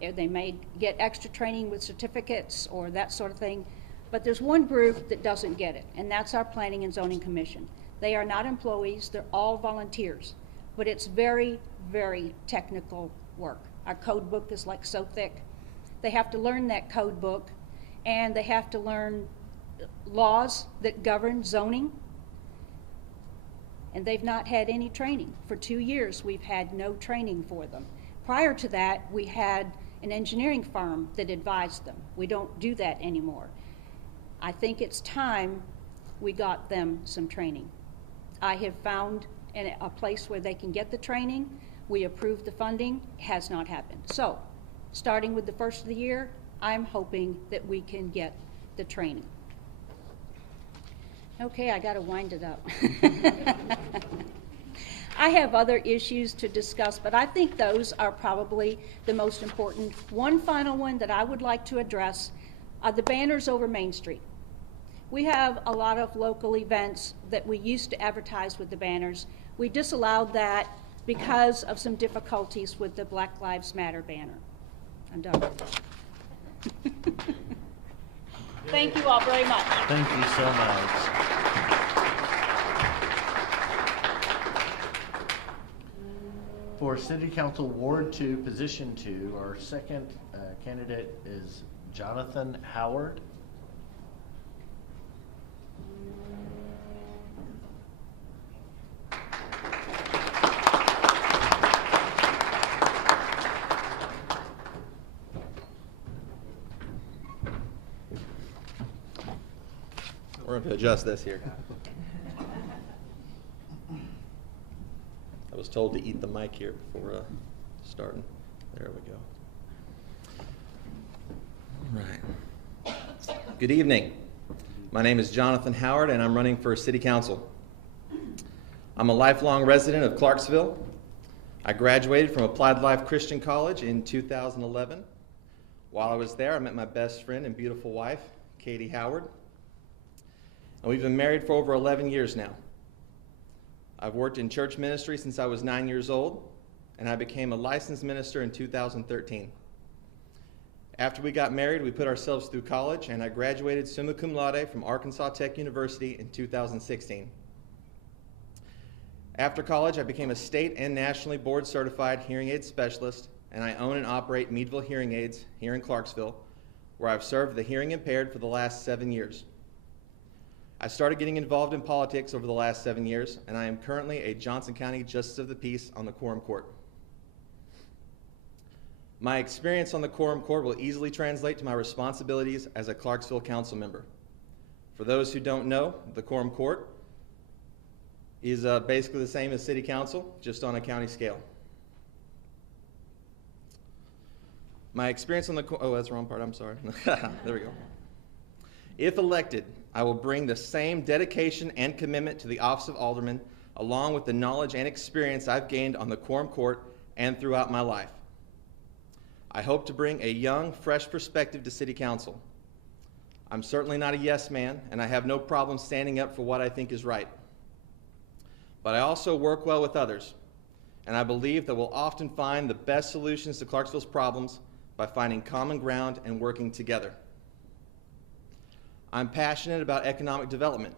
They may get extra training with certificates or that sort of thing, but there's one group that doesn't get it, and that's our Planning and Zoning Commission. They are not employees, they're all volunteers, but it's very, very technical work. Our code book is like so thick. They have to learn that code book, and they have to learn laws that govern zoning, and they've not had any training. For 2 years, we've had no training for them. Prior to that, we had an engineering firm that advised them. We don't do that anymore. I think it's time we got them some training. I have found a place where they can get the training. We approved the funding, has not happened. So, starting with the first of the year, I'm hoping that we can get the training. Okay, I gotta wind it up. I have other issues to discuss, but I think those are probably the most important. One final one that I would like to address are the banners over Main Street. We have a lot of local events that we used to advertise with the banners. We disallowed that because of some difficulties with the Black Lives Matter banner. I'm done. Thank you all very much. Thank you so much. For City Council Ward 2, Position 2, our second candidate is Jonathan Howard. We're going to adjust this here. I was told to eat the mic here before starting. There we go. All right. Good evening. My name is Jonathan Howard, and I'm running for City Council. I'm a lifelong resident of Clarksville. I graduated from Applied Life Christian College in 2011. While I was there, I met my best friend and beautiful wife, Katie Howard. And we've been married for over 11 years now. I've worked in church ministry since I was 9 years old, and I became a licensed minister in 2013. After we got married, we put ourselves through college, and I graduated summa cum laude from Arkansas Tech University in 2016. After college, I became a state and nationally board certified hearing aid specialist, and I own and operate Meadville Hearing Aids here in Clarksville, where I've served the hearing impaired for the last 7 years. I started getting involved in politics over the last 7 years, and I am currently a Johnson County Justice of the Peace on the Quorum Court. My experience on the Quorum Court will easily translate to my responsibilities as a Clarksville council member. For those who don't know, the Quorum Court is basically the same as City Council, just on a county scale. My experience on the oh, that's the wrong part, I'm sorry. There we go. If elected, I will bring the same dedication and commitment to the office of alderman, along with the knowledge and experience I've gained on the Quorum Court and throughout my life. I hope to bring a young, fresh perspective to City Council. I'm certainly not a yes man, and I have no problem standing up for what I think is right. But I also work well with others, and I believe that we'll often find the best solutions to Clarksville's problems by finding common ground and working together. I'm passionate about economic development.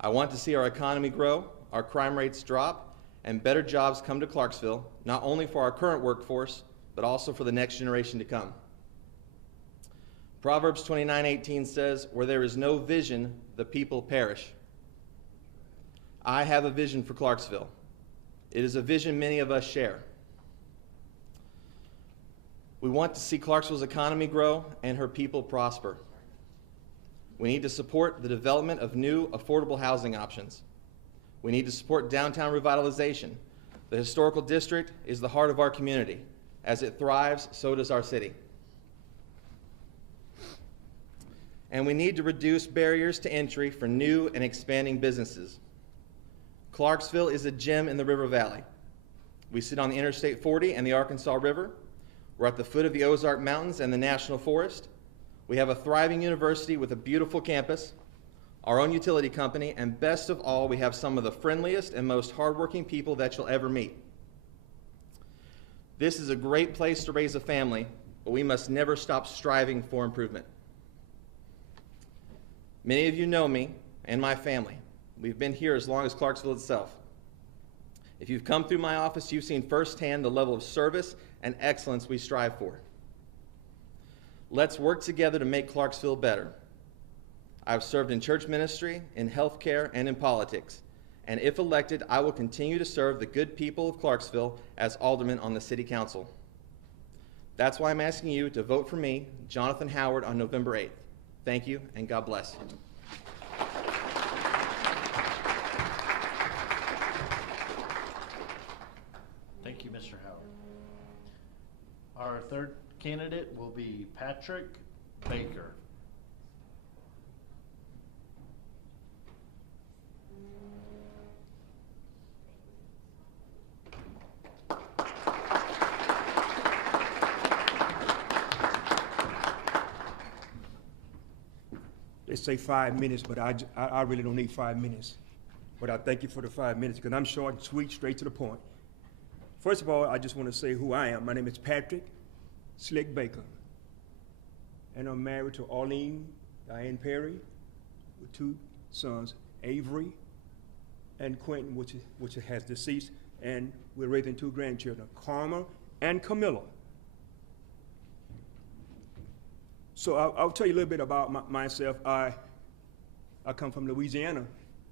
I want to see our economy grow, our crime rates drop, and better jobs come to Clarksville, not only for our current workforce, but also for the next generation to come. Proverbs 29:18 says, "Where there is no vision, the people perish." I have a vision for Clarksville. It is a vision many of us share. We want to see Clarksville's economy grow and her people prosper. We need to support the development of new, affordable housing options. We need to support downtown revitalization. The historical district is the heart of our community. As it thrives, so does our city. And we need to reduce barriers to entry for new and expanding businesses. Clarksville is a gem in the River Valley. We sit on the Interstate 40 and the Arkansas River. We're at the foot of the Ozark Mountains and the National Forest. We have a thriving university with a beautiful campus, our own utility company, and best of all, we have some of the friendliest and most hardworking people that you'll ever meet. This is a great place to raise a family, but we must never stop striving for improvement. Many of you know me and my family. We've been here as long as Clarksville itself. If you've come through my office, you've seen firsthand the level of service and excellence we strive for. Let's work together to make Clarksville better. I've served in church ministry, in healthcare, and in politics. And if elected, I will continue to serve the good people of Clarksville as alderman on the City Council. That's why I'm asking you to vote for me, Jonathan Howard, on November 8th. Thank you, and God bless. Thank you, Mr. Howard. Our third candidate will be Patrick Baker. They say 5 minutes, but I really don't need 5 minutes. But I thank you for the 5 minutes because I'm short and sweet, straight to the point. First of all, I just want to say who I am. My name is Patrick Slick Baker, and I'm married to Arlene Diane Perry with 2 sons, Avery and Quentin, which has deceased, and we're raising 2 grandchildren, Karma and Camilla. So I'll tell you a little bit about myself. I come from Louisiana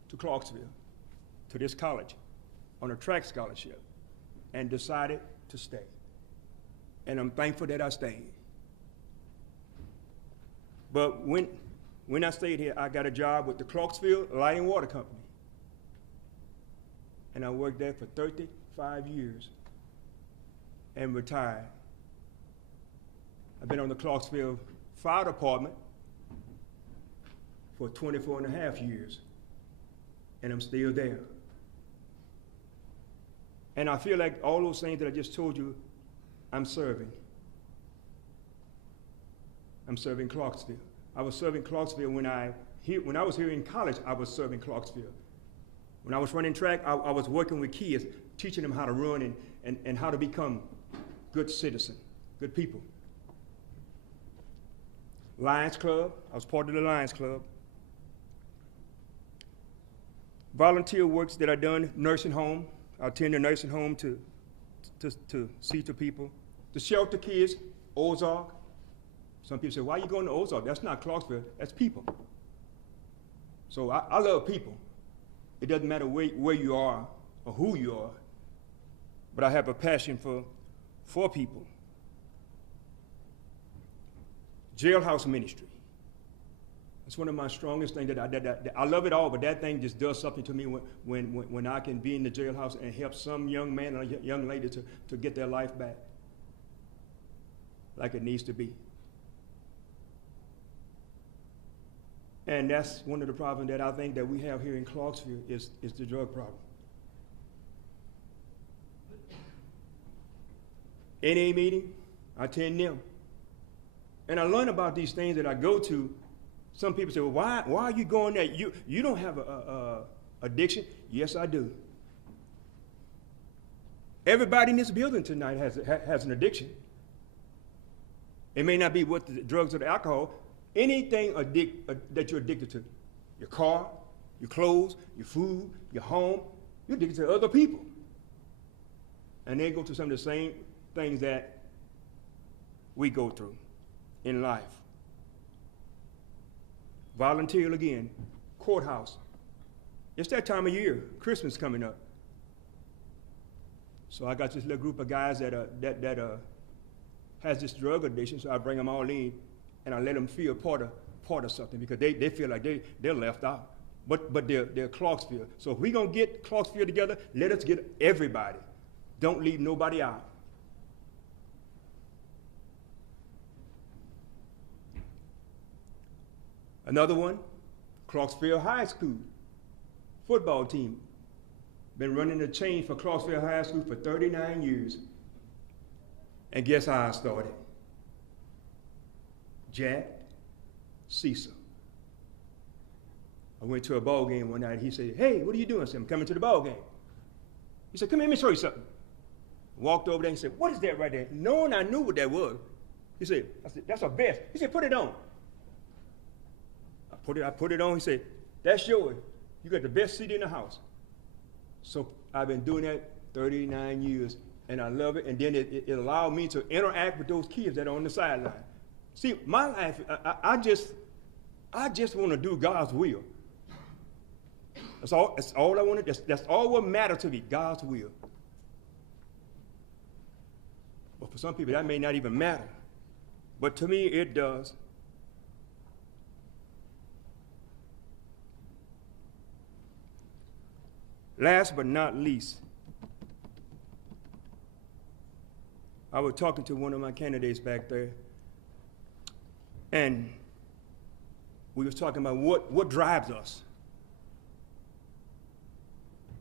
to Clarksville, to this college, on a track scholarship, and decided to stay. And I'm thankful that I stayed. But when I stayed here, I got a job with the Clarksville Light and Water Company. And I worked there for 35 years and retired. I've been on the Clarksville Fire Department for 24 and a half years, and I'm still there. And I feel like all those things that I just told you, I'm serving. I'm serving Clarksville. I was serving Clarksville when I was here in college, I was serving Clarksville. When I was running track, I was working with kids, teaching them how to run and how to become good citizens, good people. Lions Club, I was part of the Lions Club. Volunteer works that I done, nursing home. I attend a nursing home to see to people. The shelter kids, Ozark. Some people say, why are you going to Ozark? That's not Clarksville, that's people. So I love people. It doesn't matter where you are or who you are, but I have a passion for people. Jailhouse ministry. It's one of my strongest things that I love it all, but that thing just does something to me when I can be in the jailhouse and help some young man or young lady to get their life back like it needs to be. And that's one of the problems that I think that we have here in Clarksville is the drug problem. NA meeting, I attend them. And I learn about these things that I go to. Some people say, well, why are you going there? You don't have a addiction. Yes, I do. Everybody in this building tonight has an addiction. It may not be what the drugs or the alcohol, anything that you're addicted to. Your car, your clothes, your food, your home, you're addicted to other people. And they go through some of the same things that we go through in life. Volunteer again, courthouse. It's that time of year, Christmas coming up. So I got this little group of guys that has this drug addiction, so I bring them all in and I let them feel part of something because they feel like they're left out. But they're Clarksville. So if we're gonna get Clarksville together, let us get everybody. Don't leave nobody out. Another one, Clarksville High School football team. Been running the chain for Clarksville High School for 39 years. And guess how I started? Jack Cecil. I went to a ball game one night. He said, hey, what are you doing? I said, I'm coming to the ball game. He said, come here, let me show you something. Walked over there and said, what is that right there? Knowing I knew what that was. I said, that's a vest. He said, put it on. I put it on. He said, that's yours. You got the best seat in the house. So I've been doing that 39 years, and I love it. And then it allowed me to interact with those kids that are on the sideline. See, my life, I just want to do God's will. That's all I want to. That's all what matters to me, God's will. But for some people, that may not even matter. But to me, it does. Last but not least, I was talking to one of my candidates back there, and we was talking about what drives us.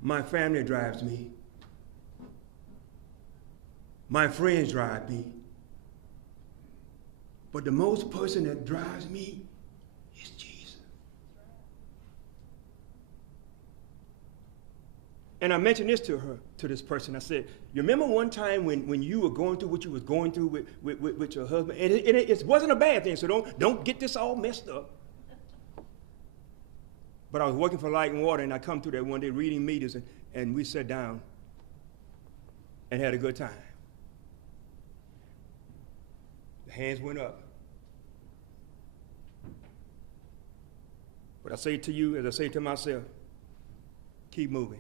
My family drives me. My friends drive me. But the most person that drives me is Jesus. And I mentioned this to this person. I said, you remember one time when you were going through what you was going through with your husband? And it wasn't a bad thing, so don't get this all messed up. But I was working for Light and Water, and I come through there one day reading meters, and we sat down and had a good time. The hands went up. But I say to you, as I say to myself, keep moving.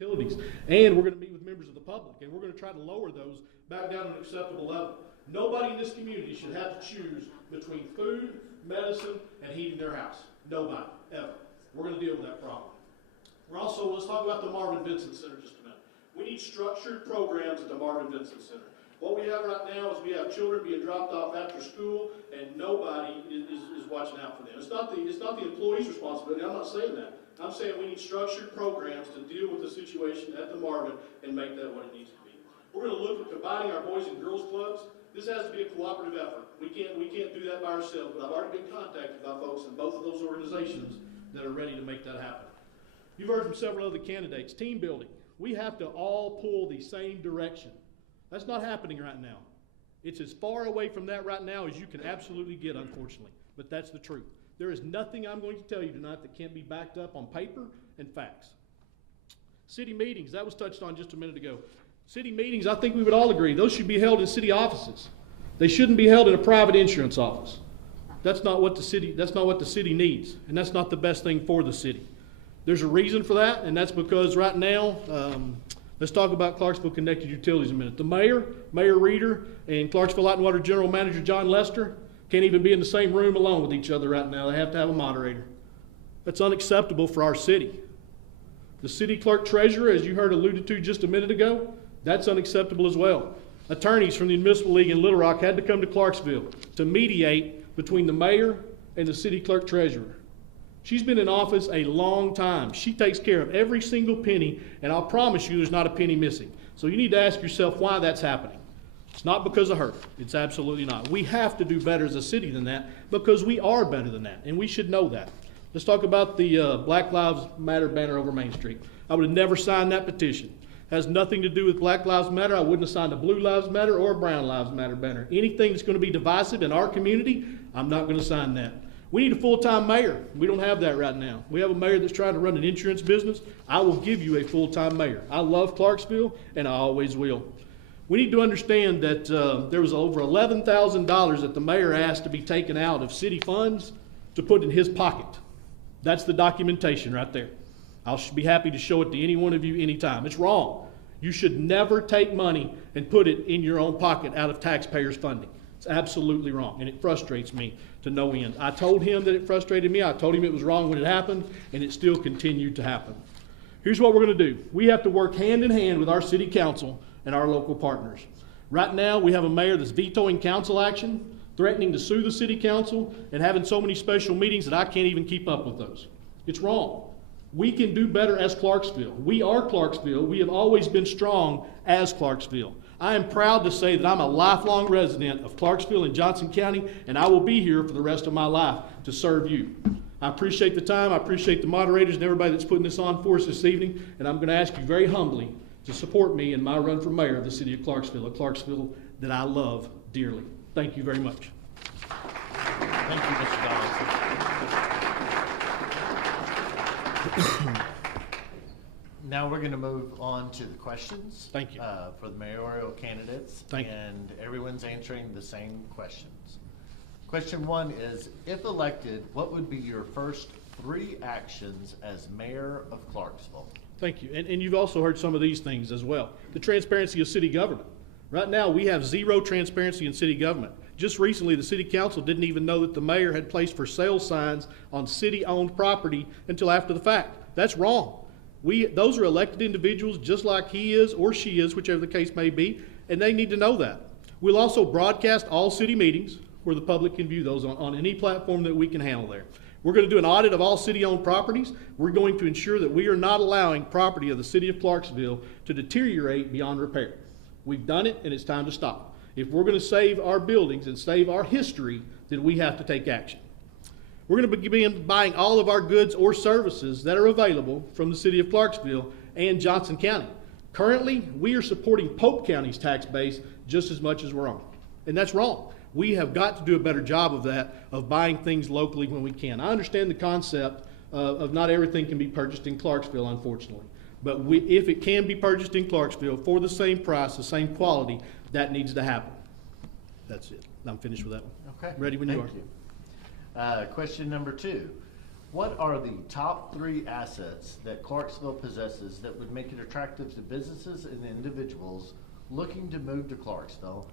utilities. And we're going to meet with members of the public, and we're going to try to lower those back down to an acceptable level. Nobody in this community should have to choose between food, medicine, and heating their house. Nobody, ever. We're going to deal with that problem. We're also, let's talk about the Marvin Vincent Center just a minute. We need structured programs at the Marvin Vincent Center. What we have right now is we have children being dropped off after school, and nobody is watching out for them. It's not the employee's responsibility. I'm not saying that. I'm saying we need structured programs to deal with the situation at the Marvin and make that what it needs to be. We're going to look at combining our boys and girls clubs. This has to be a cooperative effort. We can't do that by ourselves, but I've already been contacted by folks in both of those organizations that are ready to make that happen. You've heard from several other candidates. Team building. We have to all pull the same direction. That's not happening right now. It's as far away from that right now as you can absolutely get, unfortunately. But that's the truth. There is nothing I'm going to tell you tonight that can't be backed up on paper and facts. City meetings, that was touched on just a minute ago. City meetings, I think we would all agree, those should be held in city offices. They shouldn't be held in a private insurance office. That's not what the city needs, and that's not the best thing for the city. There's a reason for that, and that's because right now, let's talk about Clarksville Connected Utilities a minute. The mayor, Mayor Reeder, and Clarksville Light and Water General Manager John Lester can't even be in the same room alone with each other right now. They have to have a moderator. That's unacceptable for our city. The city clerk treasurer, as you heard alluded to just a minute ago, that's unacceptable as well. Attorneys from the Municipal League in Little Rock had to come to Clarksville to mediate between the mayor and the city clerk treasurer. She's been in office a long time. She takes care of every single penny, and I'll promise you there's not a penny missing. So you need to ask yourself why that's happening. It's not because of her. It's absolutely not. We have to do better as a city than that because we are better than that, and we should know that. Let's talk about the Black Lives Matter banner over Main Street. I would have never signed that petition. It has nothing to do with Black Lives Matter. I wouldn't have signed a Blue Lives Matter or a Brown Lives Matter banner. Anything that's going to be divisive in our community, I'm not going to sign that. We need a full-time mayor. We don't have that right now. We have a mayor that's trying to run an insurance business. I will give you a full-time mayor. I love Clarksville, and I always will. We need to understand that there was over $11,000 that the mayor asked to be taken out of city funds to put in his pocket. That's the documentation right there. I'll be happy to show it to any one of you anytime. It's wrong. You should never take money and put it in your own pocket out of taxpayers' funding. It's absolutely wrong, and it frustrates me to no end. I told him that it frustrated me. I told him it was wrong when it happened, and it still continued to happen. Here's what we're going to do. We have to work hand in hand with our city council and our local partners. Right now, we have a mayor that's vetoing council action, threatening to sue the city council, and having so many special meetings that I can't even keep up with those. It's wrong. We can do better as Clarksville. We are Clarksville. We have always been strong as Clarksville. I am proud to say that I'm a lifelong resident of Clarksville and Johnson County, and I will be here for the rest of my life to serve you. I appreciate the time. I appreciate the moderators and everybody that's putting this on for us this evening, and I'm going to ask you very humbly to support me in my run for mayor of the city of Clarksville, a Clarksville that I love dearly. Thank you very much. Thank you, Mr. Donaldson. Now we're going to move on to the questions. Thank you. For the mayoral candidates. Thank you. And everyone's answering the same questions. Question 1 is, if elected, what would be your first 3 actions as mayor of Clarksville? Thank you. And you've also heard some of these things as well. The transparency of city government. Right now, we have zero transparency in city government. Just recently, the city council didn't even know that the mayor had placed for sale signs on city-owned property until after the fact. That's wrong. Those are elected individuals just like he is or she is, whichever the case may be, and they need to know that. We'll also broadcast all city meetings where the public can view those on any platform that we can handle there. We're going to do an audit of all city-owned properties. We're going to ensure that we are not allowing property of the city of Clarksville to deteriorate beyond repair. We've done it, and it's time to stop. If we're going to save our buildings and save our history, then we have to take action. We're going to begin buying all of our goods or services that are available from the city of Clarksville and Johnson County. Currently, we are supporting Pope County's tax base just as much as we're on, and that's wrong. We have got to do a better job of that, of buying things locally when we can. I understand the concept of not everything can be purchased in Clarksville, unfortunately. But if it can be purchased in Clarksville for the same price, the same quality, that needs to happen. That's it. I'm finished with that one. Okay. Ready when you are. Thank you. Question number 2. What are the top 3 assets that Clarksville possesses that would make it attractive to businesses and individuals looking to move to Clarksville?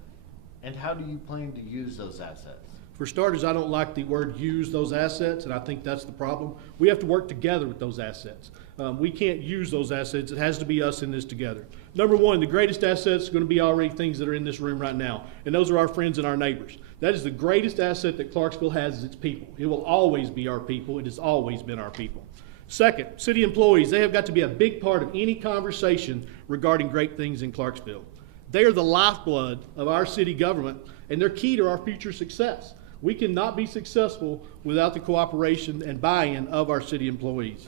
And how do you plan to use those assets? For starters, I don't like the word use those assets, and I think that's the problem. We have to work together with those assets. We can't use those assets. It has to be us in this together. Number one, the greatest assets are going to be already things that are in this room right now, and those are our friends and our neighbors. That is the greatest asset that Clarksville has, is its people. It will always be our people. It has always been our people. Second, city employees, they have got to be a big part of any conversation regarding great things in Clarksville. They are the lifeblood of our city government, and they're key to our future success. We cannot be successful without the cooperation and buy-in of our city employees.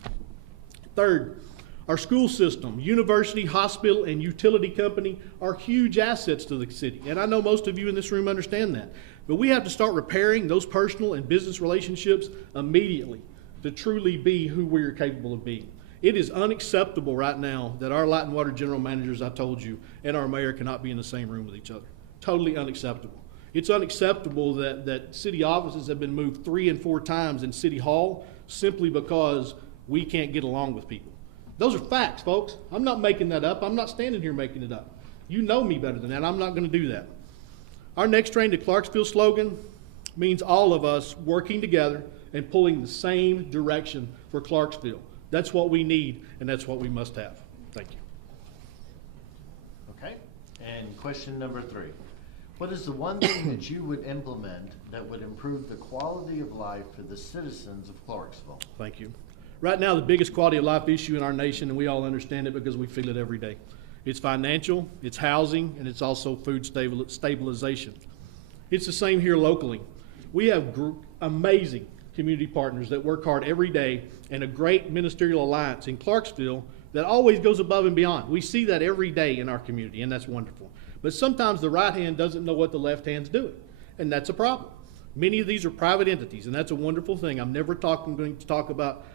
Third, our school system, university, hospital, and utility company are huge assets to the city. And I know most of you in this room understand that. But we have to start repairing those personal and business relationships immediately to truly be who we are capable of being. It is unacceptable right now that our light and water general managers, I told you, and our mayor cannot be in the same room with each other. Totally unacceptable. It's unacceptable that city offices have been moved 3 and 4 times in City Hall simply because we can't get along with people. Those are facts, folks. I'm not making that up. I'm not standing here making it up. You know me better than that. I'm not going to do that. Our Next Train to Clarksville slogan means all of us working together and pulling the same direction for Clarksville. That's what we need, and that's what we must have. Thank you. Okay. And question number 3. What is the one thing that you would implement that would improve the quality of life for the citizens of Clarksville? Thank you. Right now, the biggest quality of life issue in our nation, and we all understand it because we feel it every day. It's financial, it's housing, and it's also food stabilization. It's the same here locally. We have amazing community partners that work hard every day, and a great ministerial alliance in Clarksville that always goes above and beyond. We see that every day in our community, and that's wonderful. But sometimes the right hand doesn't know what the left hand's doing, and that's a problem. Many of these are private entities, and that's a wonderful thing. I'm never going to talk about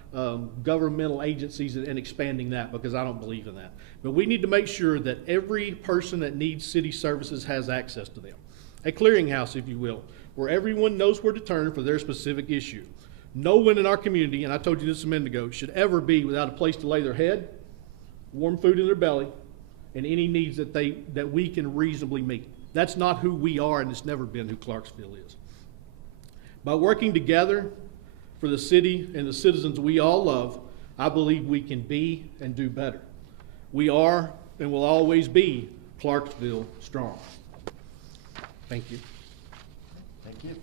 governmental agencies and expanding that, because I don't believe in that. But we need to make sure that every person that needs city services has access to them. A clearinghouse, if you will, where everyone knows where to turn for their specific issue. No one in our community, and I told you this a minute ago, should ever be without a place to lay their head, warm food in their belly, and any needs that we can reasonably meet. That's not who we are, and it's never been who Clarksville is. By working together for the city and the citizens we all love, I believe we can be and do better. We are and will always be Clarksville strong. Thank you. Thank you.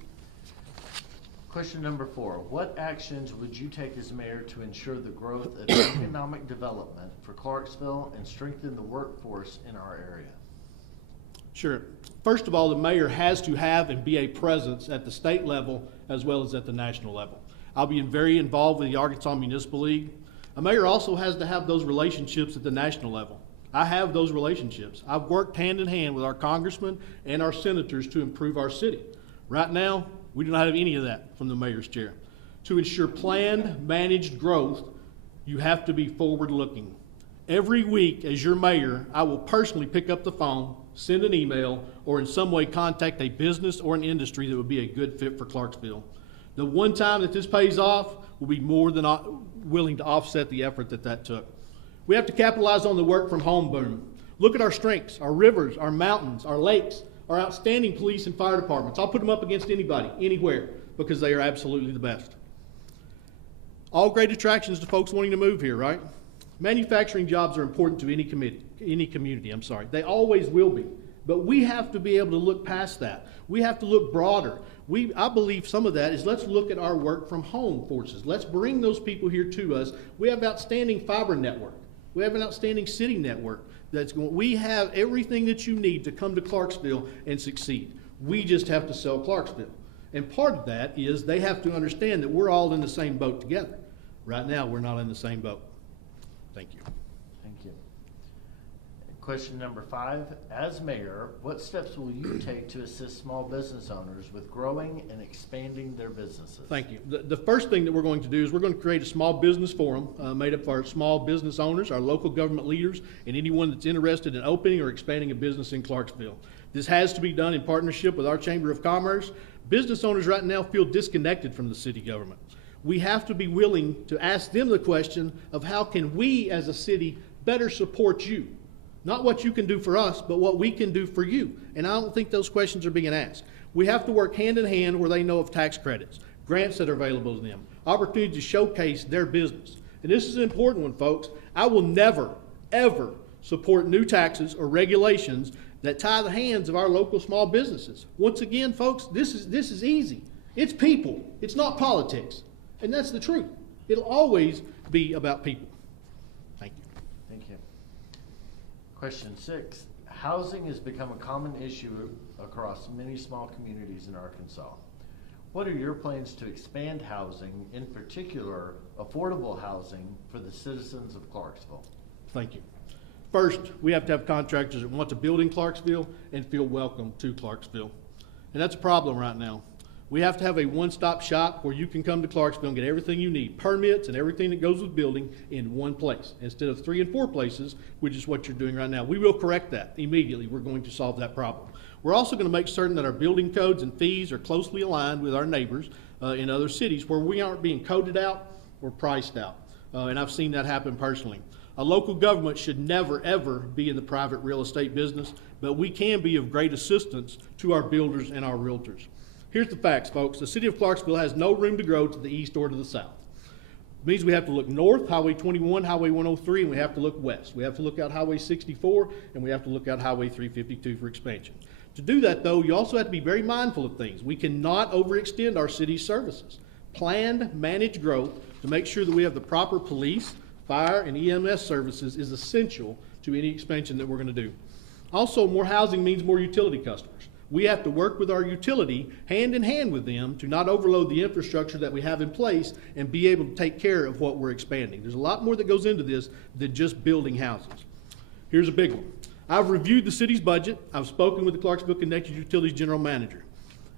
Question number 4. What actions would you take as mayor to ensure the growth of economic development for Clarksville and strengthen the workforce in our area? Sure. First of all, the mayor has to have and be a presence at the state level as well as at the national level. I'll be very involved with the Arkansas Municipal League. A mayor also has to have those relationships at the national level. I have those relationships. I've worked hand in hand with our congressmen and our senators to improve our city. Right now, we do not have any of that from the mayor's chair. To ensure planned, managed growth, you have to be forward-looking. Every week, as your mayor, I will personally pick up the phone, send an email, or in some way contact a business or an industry that would be a good fit for Clarksville. The one time that this pays off will be more than willing to offset the effort that took. We have to capitalize on the work from home boom. Look at our strengths, our rivers, our mountains, our lakes, our outstanding police and fire departments. I'll put them up against anybody, anywhere, because they are absolutely the best. All great attractions to folks wanting to move here, right? Manufacturing jobs are important to any community. They always will be. But we have to be able to look past that. We have to look broader. I believe some of that is, let's look at our work from home forces. Let's bring those people here to us. We have outstanding fiber network. We have an outstanding city network. We have everything that you need to come to Clarksville and succeed. We just have to sell Clarksville. And part of that is they have to understand that we're all in the same boat together. Right now, we're not in the same boat. Thank you. Thank you. Question number 5. As mayor, what steps will you take to assist small business owners with growing and expanding their businesses? Thank you. The first thing that we're going to do is we're going to create a small business forum made up of our small business owners, our local government leaders, and anyone that's interested in opening or expanding a business in Clarksville. This has to be done in partnership with our Chamber of Commerce. Business owners right now feel disconnected from the city government. we have to be willing to ask them the question of how can we as a city better support you? Not what you can do for us, but what we can do for you. And I don't think those questions are being asked. We have to work hand in hand where they know of tax credits, grants that are available to them, opportunities to showcase their business. And this is an important one, folks. I will never, ever support new taxes or regulations that tie the hands of our local small businesses. Once again, folks, this is easy. It's people. It's not politics. And that's the truth. It'll always be about people. Thank you. Thank you. Question 6. Housing has become a common issue across many small communities in Arkansas. What are your plans to expand housing, in particular affordable housing, for the citizens of Clarksville? Thank you. First, we have to have contractors that want to build in Clarksville and feel welcome to Clarksville. And that's a problem right now. We have to have a one-stop shop where you can come to Clarksville and get everything you need, permits and everything that goes with building in one place, instead of 3 and 4 places, which is what you're doing right now. We will correct that immediately. We're going to solve that problem. We're also going to make certain that our building codes and fees are closely aligned with our neighbors in other cities where we aren't being coded out or priced out. And I've seen that happen personally. A local government should never, ever be in the private real estate business, but we can be of great assistance to our builders and our realtors. Here's the facts, folks. The city of Clarksville has no room to grow to the east or to the south. It means we have to look north, Highway 21, Highway 103, and we have to look west. We have to look out Highway 64, and we have to look out Highway 352 for expansion. To do that, though, you also have to be very mindful of things. We cannot overextend our city's services. Planned, managed growth to make sure that we have the proper police, fire, and EMS services is essential to any expansion that we're going to do. Also, more housing means more utility customers. We have to work with our utility hand in hand with them to not overload the infrastructure that we have in place and be able to take care of what we're expanding. There's a lot more that goes into this than just building houses. Here's a big one. I've reviewed the city's budget. I've spoken with the Clarksville Connected Utilities General Manager.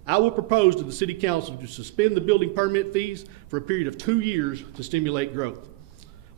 I will propose to the City Council to suspend the building permit fees for a period of 2 years to stimulate growth.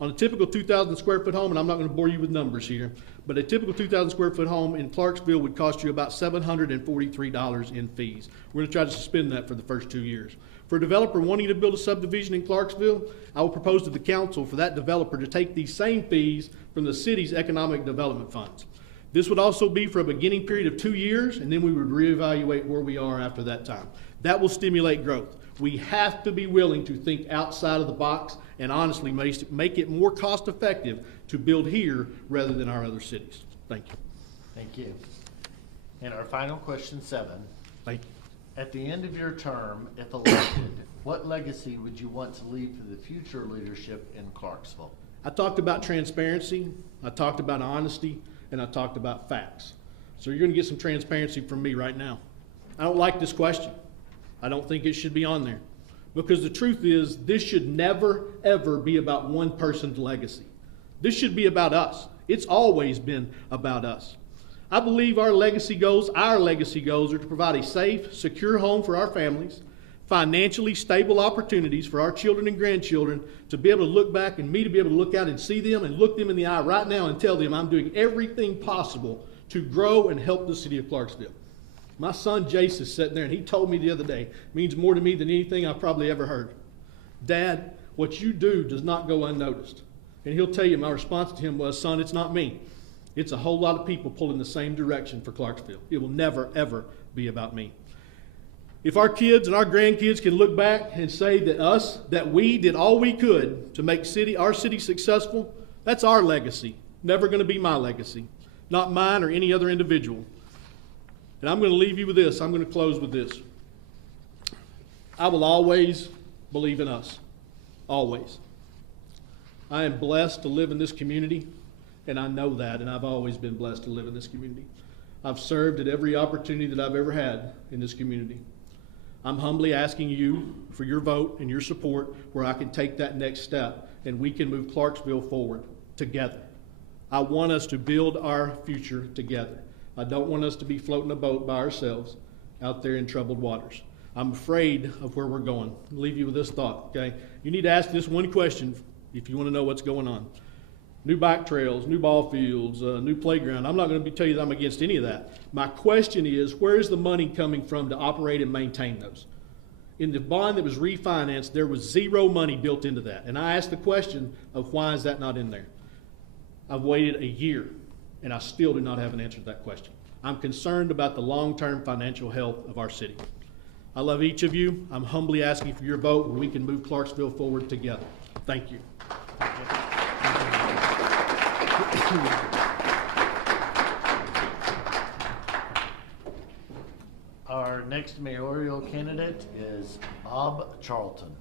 On a typical 2,000 square foot home, and I'm not going to bore you with numbers here, but a typical 2,000 square foot home in Clarksville would cost you about $743 in fees. We're going to try to suspend that for the first 2 years. For a developer wanting to build a subdivision in Clarksville, I will propose to the council for that developer to take these same fees from the city's economic development funds. This would also be for a beginning period of 2 years, and then we would reevaluate where we are after that time. That will stimulate growth. We have to be willing to think outside of the box and honestly make it more cost effective to build here rather than our other cities. Thank you. Thank you. And our final question 7. Thank you. At the end of your term, if elected, what legacy would you want to leave for the future leadership in Clarksville? I talked about transparency, I talked about honesty, and I talked about facts. So you're going to get some transparency from me right now. I don't like this question. I don't think it should be on there. Because the truth is, this should never, ever be about one person's legacy. This should be about us. It's always been about us. I believe our legacy goals are to provide a safe, secure home for our families, financially stable opportunities for our children and grandchildren to be able to look back and me to be able to look out and see them and look them in the eye right now and tell them I'm doing everything possible to grow and help the city of Clarksville. My son Jace is sitting there, and he told me the other day, it means more to me than anything I've probably ever heard. Dad, what you do does not go unnoticed. And he'll tell you my response to him was, son, it's not me. It's a whole lot of people pulling the same direction for Clarksville. It will never, ever be about me. If our kids and our grandkids can look back and say that we did all we could to make our city successful, that's our legacy. Never going to be my legacy. Not mine or any other individual. And I'm going to leave you with this. I'm going to close with this. I will always believe in us. Always. I am blessed to live in this community, and I know that, and I've always been blessed to live in this community. I've served at every opportunity that I've ever had in this community. I'm humbly asking you for your vote and your support where I can take that next step, and we can move Clarksville forward together. I want us to build our future together. I don't want us to be floating a boat by ourselves out there in troubled waters. I'm afraid of where we're going. I'll leave you with this thought, okay? You need to ask this one question if you want to know what's going on. New bike trails, new ball fields, new playground. I'm not going to tell you that I'm against any of that. My question is, where is the money coming from to operate and maintain those? In the bond that was refinanced, there was zero money built into that. And I asked the question of why is that not in there? I've waited a year, and I still do not have an answer to that question. I'm concerned about the long-term financial health of our city. I love each of you. I'm humbly asking for your vote where we can move Clarksville forward together. Thank you. Our next mayoral candidate is Bob Charlton.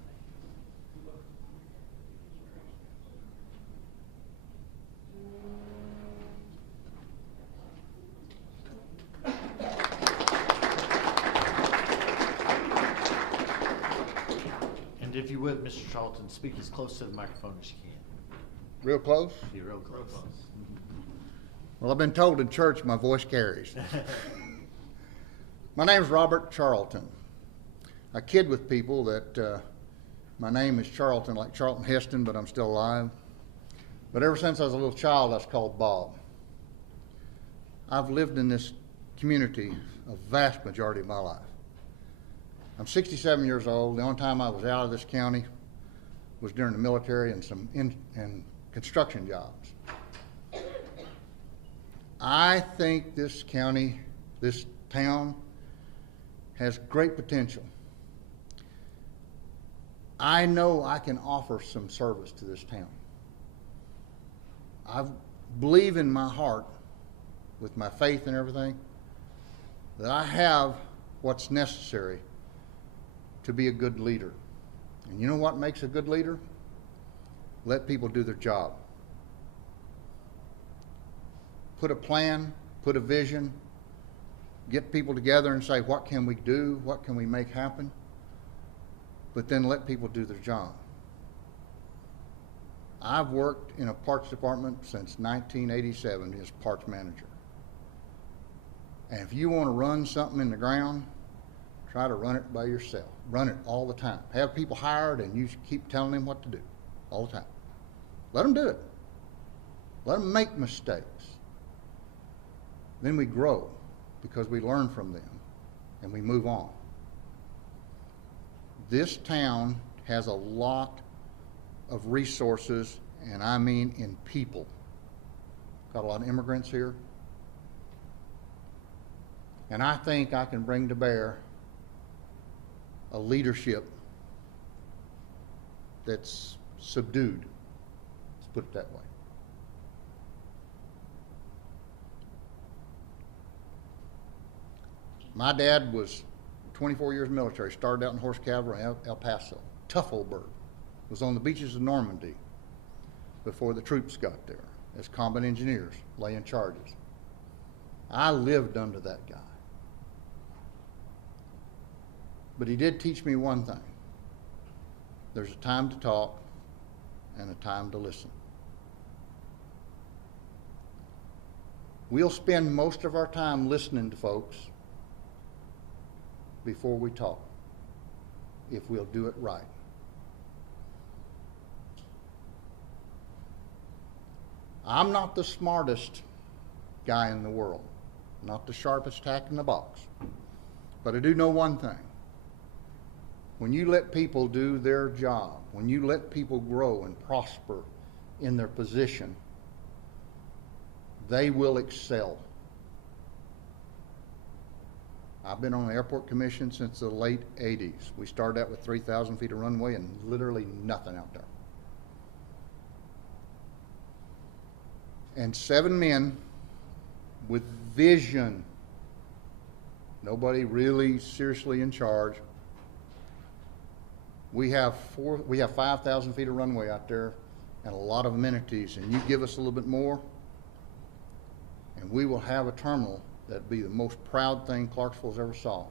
And if you would, Mr. Charlton, speak as close to the microphone as you can. Real close? Be real close. Well, I've been told in church my voice carries. My name's Robert Charlton. I kid with people that my name is Charlton, like Charlton Heston, but I'm still alive. But ever since I was a little child, I was called Bob. I've lived in this community a vast majority of my life. I'm 67 years old. The only time I was out of this county was during the military and some construction jobs. I think this county, this town, has great potential. I know I can offer some service to this town. I believe in my heart, with my faith and everything, that I have what's necessary to be a good leader. And you know what makes a good leader? Let people do their job. Put a plan, put a vision, get people together and say, what can we do? What can we make happen? But then let people do their job. I've worked in a parks department since 1987 as parks manager. And if you want to run something in the ground, try to run it by yourself. Run it all the time. Have people hired and you keep telling them what to do all the time. Let them do it. Let them make mistakes. Then we grow because we learn from them and we move on. This town has a lot of resources, and I mean in people. Got a lot of immigrants here. And I think I can bring to bear a leadership that's subdued. Let's put it that way. My dad was 24 years military, started out in horse cavalry in El Paso. Tough old bird. Was on the beaches of Normandy before the troops got there as combat engineers, laying charges. I lived under that guy. But he did teach me one thing. There's a time to talk and a time to listen. We'll spend most of our time listening to folks before we talk, if we'll do it right. I'm not the smartest guy in the world, not the sharpest tack in the box, but I do know one thing. When you let people do their job, when you let people grow and prosper in their position, they will excel. I've been on the airport commission since the late 80s. We started out with 3,000 feet of runway and literally nothing out there. And 7 men with vision, nobody really seriously in charge. We have 5,000 feet of runway out there and a lot of amenities, and you give us a little bit more, and we will have a terminal that'd be the most proud thing Clarksville's ever saw.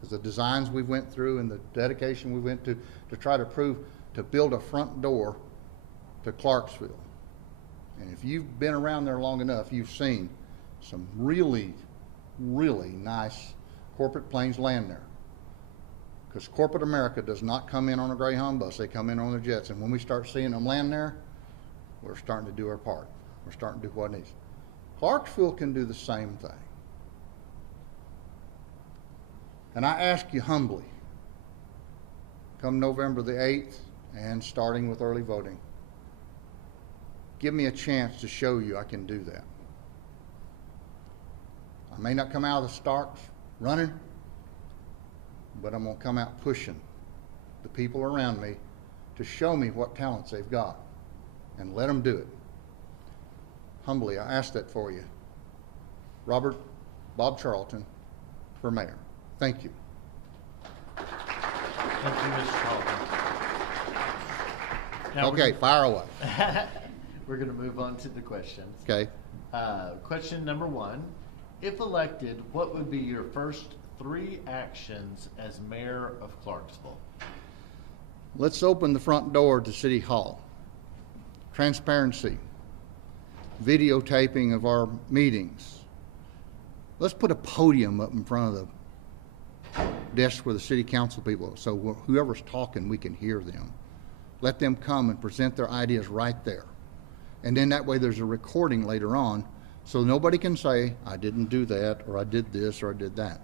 Because the designs we went through and the dedication we went to try to prove, to build a front door to Clarksville. And if you've been around there long enough, you've seen some really, really nice corporate planes land there. Because corporate America does not come in on a Greyhound bus, they come in on their jets. And when we start seeing them land there, we're starting to do our part. We're starting to do what it needs. Clarksville can do the same thing. And I ask you humbly, come November the 8th and starting with early voting. Give me a chance to show you I can do that. I may not come out of the starts running, but I'm going to come out pushing the people around me to show me what talents they've got and let them do it. Humbly, I ask that for you. Bob Charlton for mayor. Thank you. Thank you, Mr. Charlton. Now Okay, fire away. We're going to move on to the questions. Okay. Question number 1. If elected, what would be your first 3 actions as mayor of Clarksville? Let's open the front door to City Hall. Transparency. Videotaping of our meetings. Let's put a podium up in front of the desk where the city council people, so whoever's talking, we can hear them. Let them come and present their ideas right there. And then that way there's a recording later on, so nobody can say, I didn't do that, or I did this, or I did that.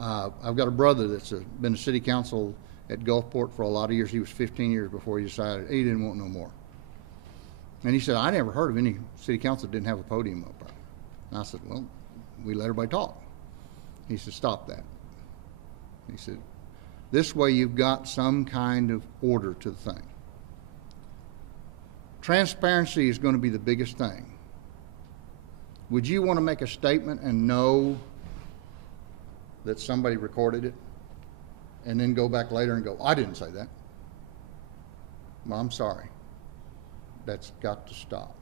I've got a brother that's been a city council at Gulfport for a lot of years. He was 15 years before he decided he didn't want no more. And he said, I never heard of any city council that didn't have a podium up there. And I said, well, we let everybody talk. He said, stop that. He said, this way you've got some kind of order to the thing. Transparency is going to be the biggest thing. Would you want to make a statement and know that somebody recorded it and then go back later and go, I didn't say that? Well, I'm sorry. That's got to stop.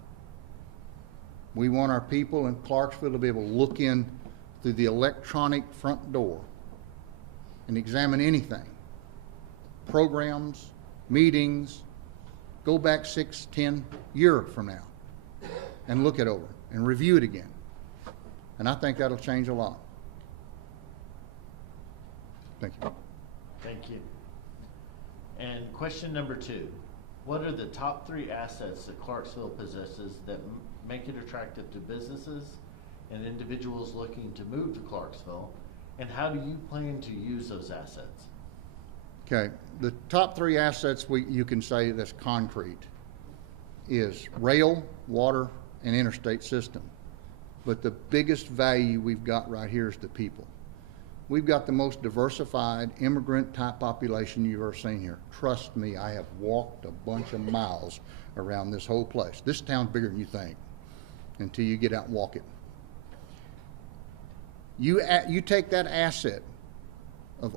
We want our people in Clarksville to be able to look in through the electronic front door and examine anything. Programs, meetings, go back 6, 10 years from now and look it over and review it again. And I think that'll change a lot. Thank you. Thank you. And question number 2. What are the top 3 assets that Clarksville possesses that make it attractive to businesses and individuals looking to move to Clarksville? And how do you plan to use those assets? Okay, the top 3 assets you can say that's concrete is rail, water, and interstate system. But the biggest value we've got right here is the people. We've got the most diversified immigrant type population you've ever seen here. Trust me, I have walked a bunch of miles around this whole place. This town's bigger than you think until you get out and walk it. You take that asset of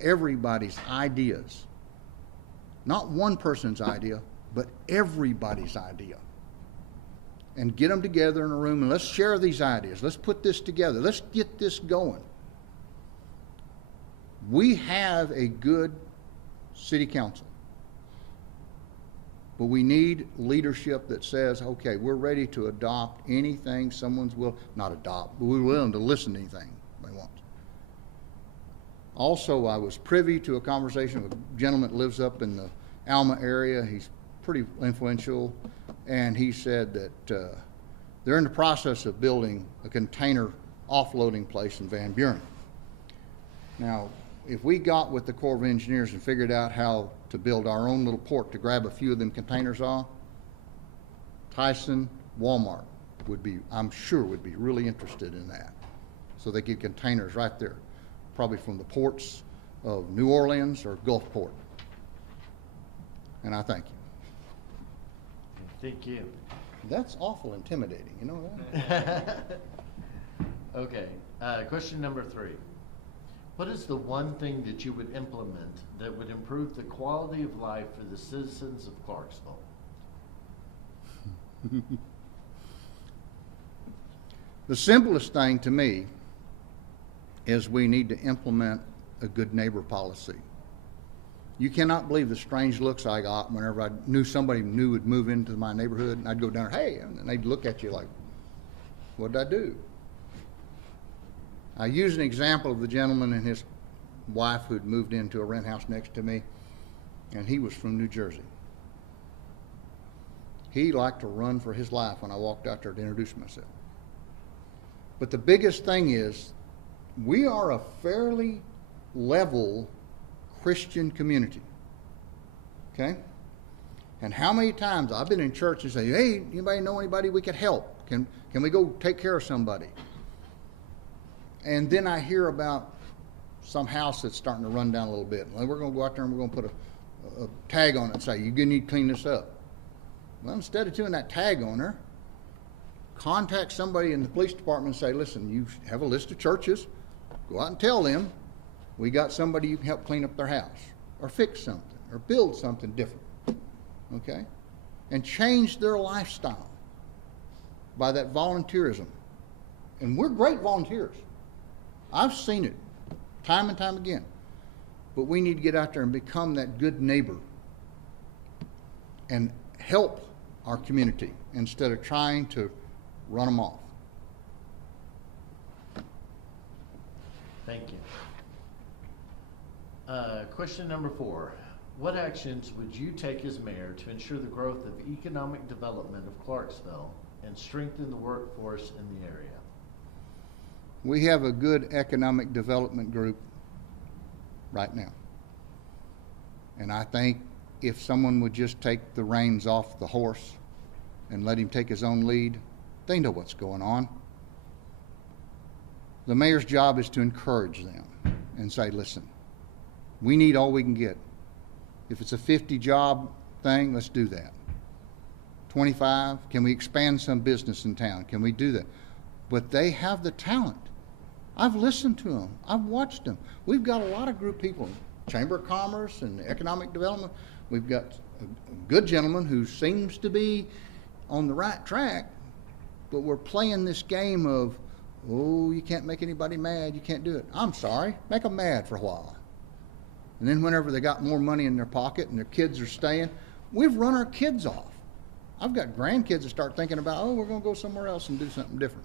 everybody's ideas, not one person's idea, but everybody's idea, and get them together in a room and let's share these ideas. Let's put this together. Let's get this going. We have a good city council, but we need leadership that says, okay, we're ready to adopt anything not adopt, but we're willing to listen to anything they want. Also, I was privy to a conversation with a gentleman that lives up in the Alma area. He's pretty influential, and he said that they're in the process of building a container offloading place in Van Buren. Now, if we got with the Corps of Engineers and figured out how to build our own little port to grab a few of them containers off, Tyson, Walmart I'm sure would be really interested in that. So they get containers right there, probably from the ports of New Orleans or Gulfport. And I thank you. Thank you. That's awful intimidating, you know that? Okay, question number 3. What is the one thing that you would implement that would improve the quality of life for the citizens of Clarksville? The simplest thing to me is we need to implement a good neighbor policy. You cannot believe the strange looks I got whenever I knew somebody new would move into my neighborhood, and I'd go down there, hey, and they'd look at you like, what did I do? I use an example of the gentleman and his wife who'd moved into a rent house next to me, and he was from New Jersey. He liked to run for his life when I walked out there to introduce myself. But the biggest thing is, we are a fairly level Christian community. Okay? And how many times I've been in church and say, hey, anybody know anybody we could help? Can we go take care of somebody? And then I hear about some house that's starting to run down a little bit. Well, we're going to go out there and we're going to put a tag on it and say, you need to clean this up. Well, instead of doing that tag on her, contact somebody in the police department and say, listen, you have a list of churches. Go out and tell them we got somebody you can help clean up their house or fix something or build something different. Okay? And change their lifestyle by that volunteerism. And we're great volunteers. I've seen it time and time again. But we need to get out there and become that good neighbor and help our community instead of trying to run them off. Thank you. Question number 4. What actions would you take as mayor to ensure the growth of economic development of Clarksville and strengthen the workforce in the area? We have a good economic development group right now. And I think if someone would just take the reins off the horse and let him take his own lead, they know what's going on. The mayor's job is to encourage them and say, listen, we need all we can get. If it's a 50 job thing, let's do that. 25, can we expand some business in town? Can we do that? But they have the talent. I've listened to them. I've watched them. We've got a lot of group people, Chamber of Commerce and Economic Development. We've got a good gentleman who seems to be on the right track, but we're playing this game of, oh, you can't make anybody mad, you can't do it. I'm sorry, make them mad for a while. And then whenever they got more money in their pocket and their kids are staying, we've run our kids off. I've got grandkids that start thinking about, oh, we're going to go somewhere else and do something different.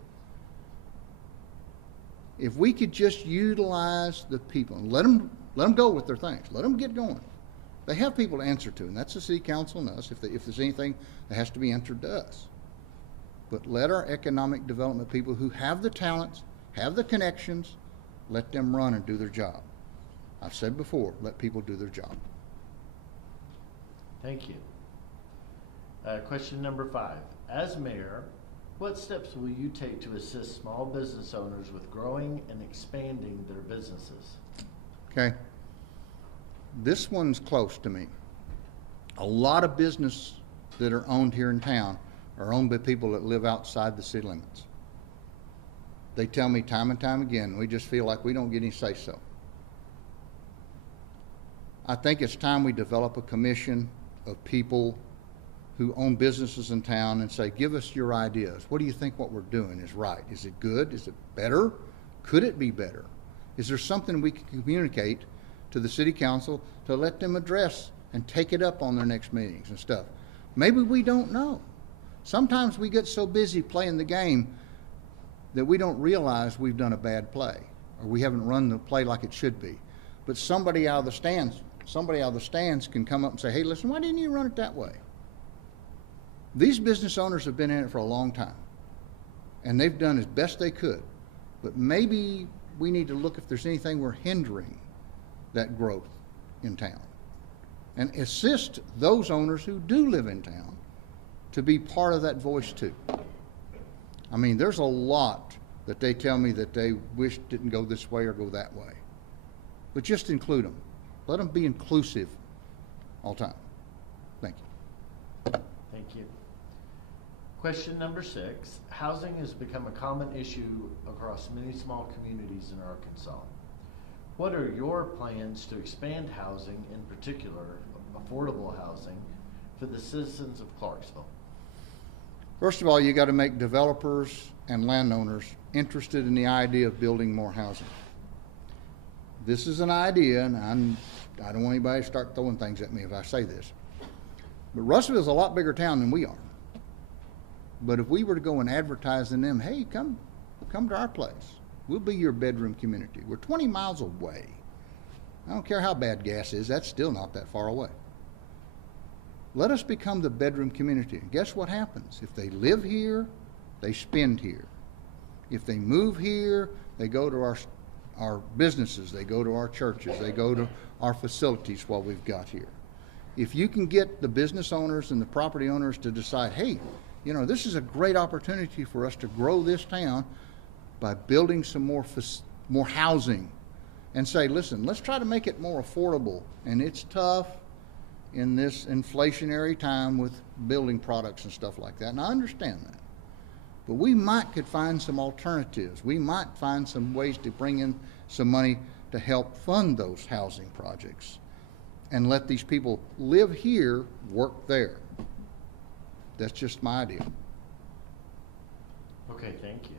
If we could just utilize the people and let them go with their things, let them get going. They have people to answer to, and that's the city council and us, if there's anything that has to be answered to us. But let our economic development people who have the talents, have the connections, let them run and do their job. I've said before, let people do their job. Thank you. Question number 5. As mayor, what steps will you take to assist small business owners with growing and expanding their businesses? Okay. This one's close to me. A lot of business that are owned here in town are owned by people that live outside the city limits. They tell me time and time again, we just feel like we don't get any say-so. I think it's time we develop a commission of people who own businesses in town and say, give us your ideas. What do you think what we're doing is right? Is it good? Is it better? Could it be better? Is there something we can communicate to the city council to let them address and take it up on their next meetings and stuff? Maybe we don't know. Sometimes we get so busy playing the game that we don't realize we've done a bad play or we haven't run the play like it should be. But somebody out of the stands can come up and say, hey, listen, why didn't you run it that way? These business owners have been in it for a long time, and they've done as best they could. But maybe we need to look if there's anything we're hindering that growth in town and assist those owners who do live in town to be part of that voice too. I mean, there's a lot that they tell me that they wish didn't go this way or go that way. But just include them. Let them be inclusive all the time. Thank you. Thank you. Question number 6. Housing has become a common issue across many small communities in Arkansas. What are your plans to expand housing, in particular affordable housing, for the citizens of Clarksville? First of all, you got to make developers and landowners interested in the idea of building more housing. This is an idea, and I don't want anybody to start throwing things at me if I say this, but Russellville is a lot bigger town than we are. But if we were to go and advertise in them, hey, come to our place. We'll be your bedroom community. We're 20 miles away. I don't care how bad gas is, that's still not that far away. Let us become the bedroom community. And guess what happens? If they live here, they spend here. If they move here, they go to our our businesses, they go to our churches, they go to our facilities, what we've got here. If you can get the business owners and the property owners to decide, hey, you know, this is a great opportunity for us to grow this town by building some more housing, and say, listen, let's try to make it more affordable. And it's tough in this inflationary time with building products and stuff like that, and I understand that. But we could find some alternatives. We might find some ways to bring in some money to help fund those housing projects and let these people live here, work there. That's just my idea. Okay, thank you.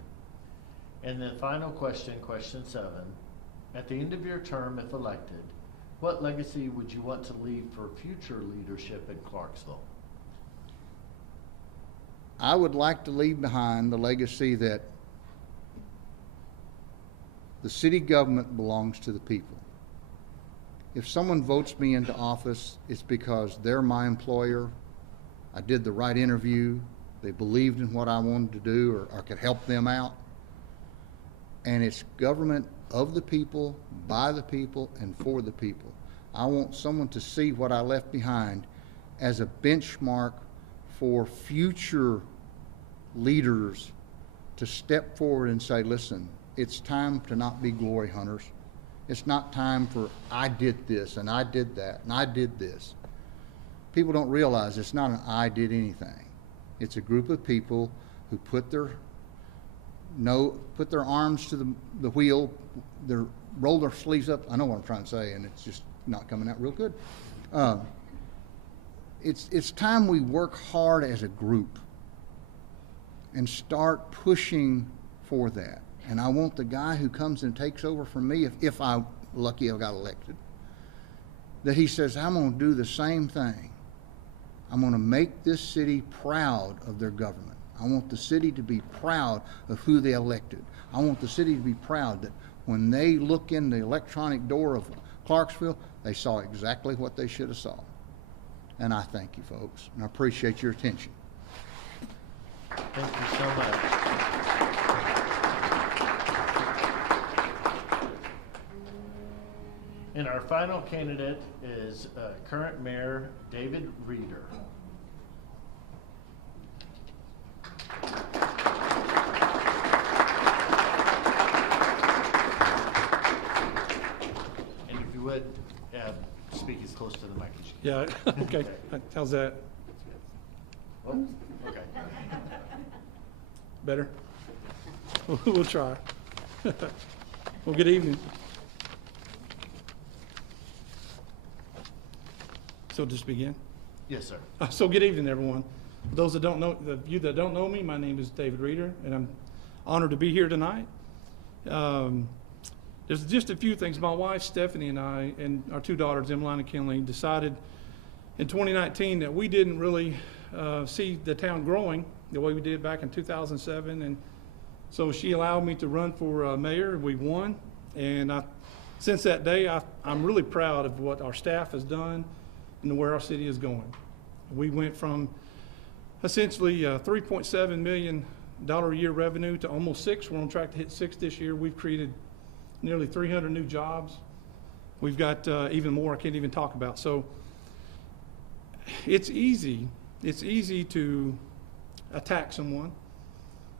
And the final question, question 7. At the end of your term, if elected, what legacy would you want to leave for future leadership in Clarksville? I would like to leave behind the legacy that the city government belongs to the people. If someone votes me into office, it's because they're my employer, I did the right interview, they believed in what I wanted to do or could help them out. And it's government of the people, by the people, and for the people. I want someone to see what I left behind as a benchmark for future leaders to step forward and say, listen, it's time to not be glory hunters. It's not time for I did this and I did that and I did this. People don't realize it's not an I did anything. It's a group of people who put their arms to the wheel, roll their sleeves up. I know what I'm trying to say, and it's just not coming out real good. It's time we work hard as a group and start pushing for that. And I want the guy who comes and takes over from me, if I'm lucky I got elected, that he says, I'm going to do the same thing. I'm going to make this city proud of their government. I want the city to be proud of who they elected. I want the city to be proud that when they look in the electronic door of Clarksville, they saw exactly what they should have saw. And I thank you, folks, and I appreciate your attention. Thank you so much. And our final candidate is current Mayor David Reeder. And if you would, speak as close to the mic as you can. Yeah, okay. How's that? Oh, okay. Better? We'll try. Well, good evening. So just begin? Yes, sir. So good evening, everyone. For those that don't know, the you that don't know me, my name is David Reeder, and I'm honored to be here tonight. There's just a few things. My wife, Stephanie, and I, and our 2 daughters, Emmeline and Kinley, decided in 2019 that we didn't really see the town growing the way we did back in 2007. And so she allowed me to run for mayor. We won. And since that day, I'm really proud of what our staff has done and where our city is going. We went from essentially $3.7 million a year revenue to almost 6. We're on track to hit 6 this year. We've created nearly 300 new jobs. We've got even more I can't even talk about. So it's easy to attack someone.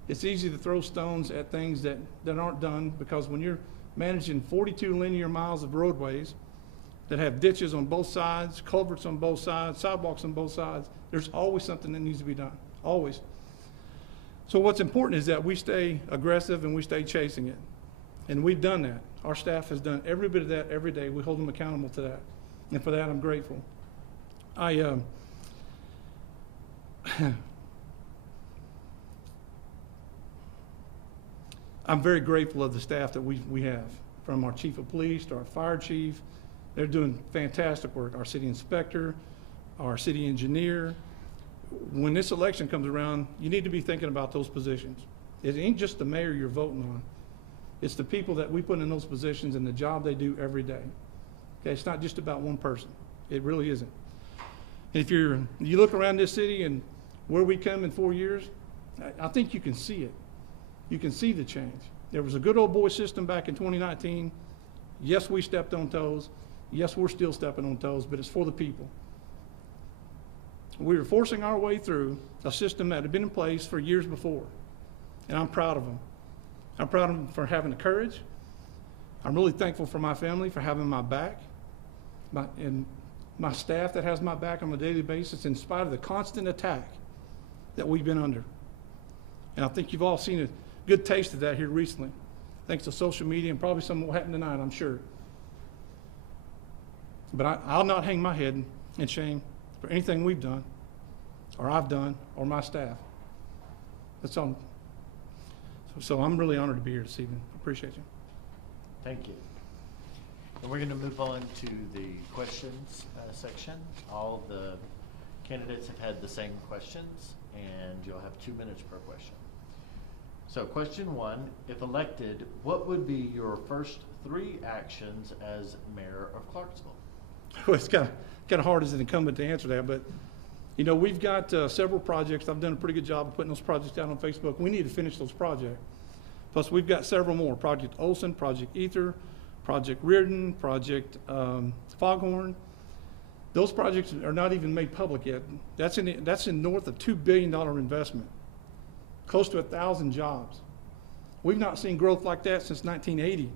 It's easy to throw stones at things that aren't done, because when you're managing 42 linear miles of roadways that have ditches on both sides, culverts on both sides, sidewalks on both sides, there's always something that needs to be done, always. So what's important is that we stay aggressive and we stay chasing it. And we've done that. Our staff has done every bit of that every day. We hold them accountable to that. And for that, I'm grateful. I'm very grateful of the staff that we have, from our chief of police to our fire chief. They're doing fantastic work. Our city inspector, our city engineer. When this election comes around, you need to be thinking about those positions. It ain't just the mayor you're voting on. It's the people that we put in those positions and the job they do every day. Okay, it's not just about one person. It really isn't. And if you look around this city and where we come in 4 years, I think you can see it. You can see the change. There was a good old boy system back in 2019. Yes, we stepped on toes. Yes, we're still stepping on toes, but it's for the people. We were forcing our way through a system that had been in place for years before, and I'm proud of them. I'm proud of them for having the courage. I'm really thankful for my family for having my back, and my staff that has my back on a daily basis in spite of the constant attack that we've been under. And I think you've all seen a good taste of that here recently, thanks to social media and probably some will happen tonight, I'm sure. But I'll not hang my head in shame for anything we've done, or I've done, or my staff. That's all. So I'm really honored to be here this evening. Appreciate you. Thank you. And we're going to move on to the questions section. All of the candidates have had the same questions, and you'll have 2 minutes per question. So question 1, if elected, what would be your first 3 actions as mayor of Clarksville? Well, it's kind of hard as an incumbent to answer that, but you know, we've got several projects. I've done a pretty good job of putting those projects out on Facebook. We need to finish those projects. Plus, we've got several more: Project Olson, Project Ether, Project Reardon, Project Foghorn. Those projects are not even made public yet. That's in north of $2 billion investment, close to 1,000 jobs. We've not seen growth like that since 1980.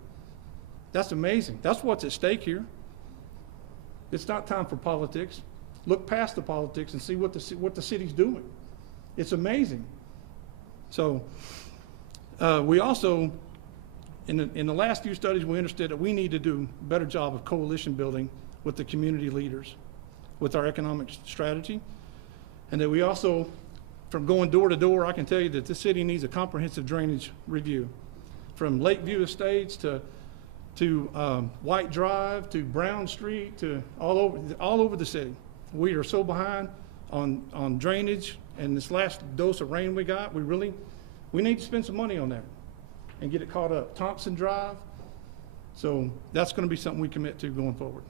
That's amazing. That's what's at stake here. It's not time for politics. Look past the politics and see what the city's doing. It's amazing. So we also, in the last few studies, we understood that we need to do a better job of coalition building with the community leaders, with our economic strategy, and that we also, from going door to door, I can tell you that this city needs a comprehensive drainage review, from Lakeview Estates to White Drive to Brown Street to all over the city. We are so behind on drainage, and this last dose of rain we got, we need to spend some money on that and get it caught up. Thompson Drive. So that's going to be something we commit to going forward.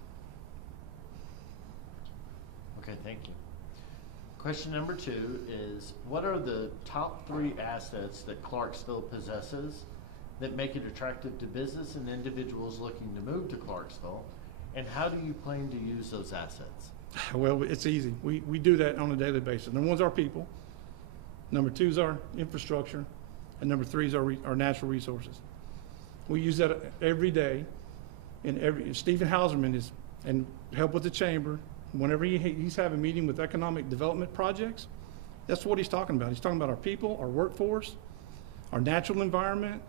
Okay, thank you. Question number 2 is, what are the top 3 assets that Clarksville possesses that make it attractive to business and individuals looking to move to Clarksville, and how do you plan to use those assets? Well, it's easy. We do that on a daily basis. Number 1 is our people. Number 2 is our infrastructure. And number 3 is our natural resources. We use that every day. Stephen Hauserman and help with the chamber. Whenever he's having a meeting with economic development projects, that's what he's talking about. He's talking about our people, our workforce, our natural environment,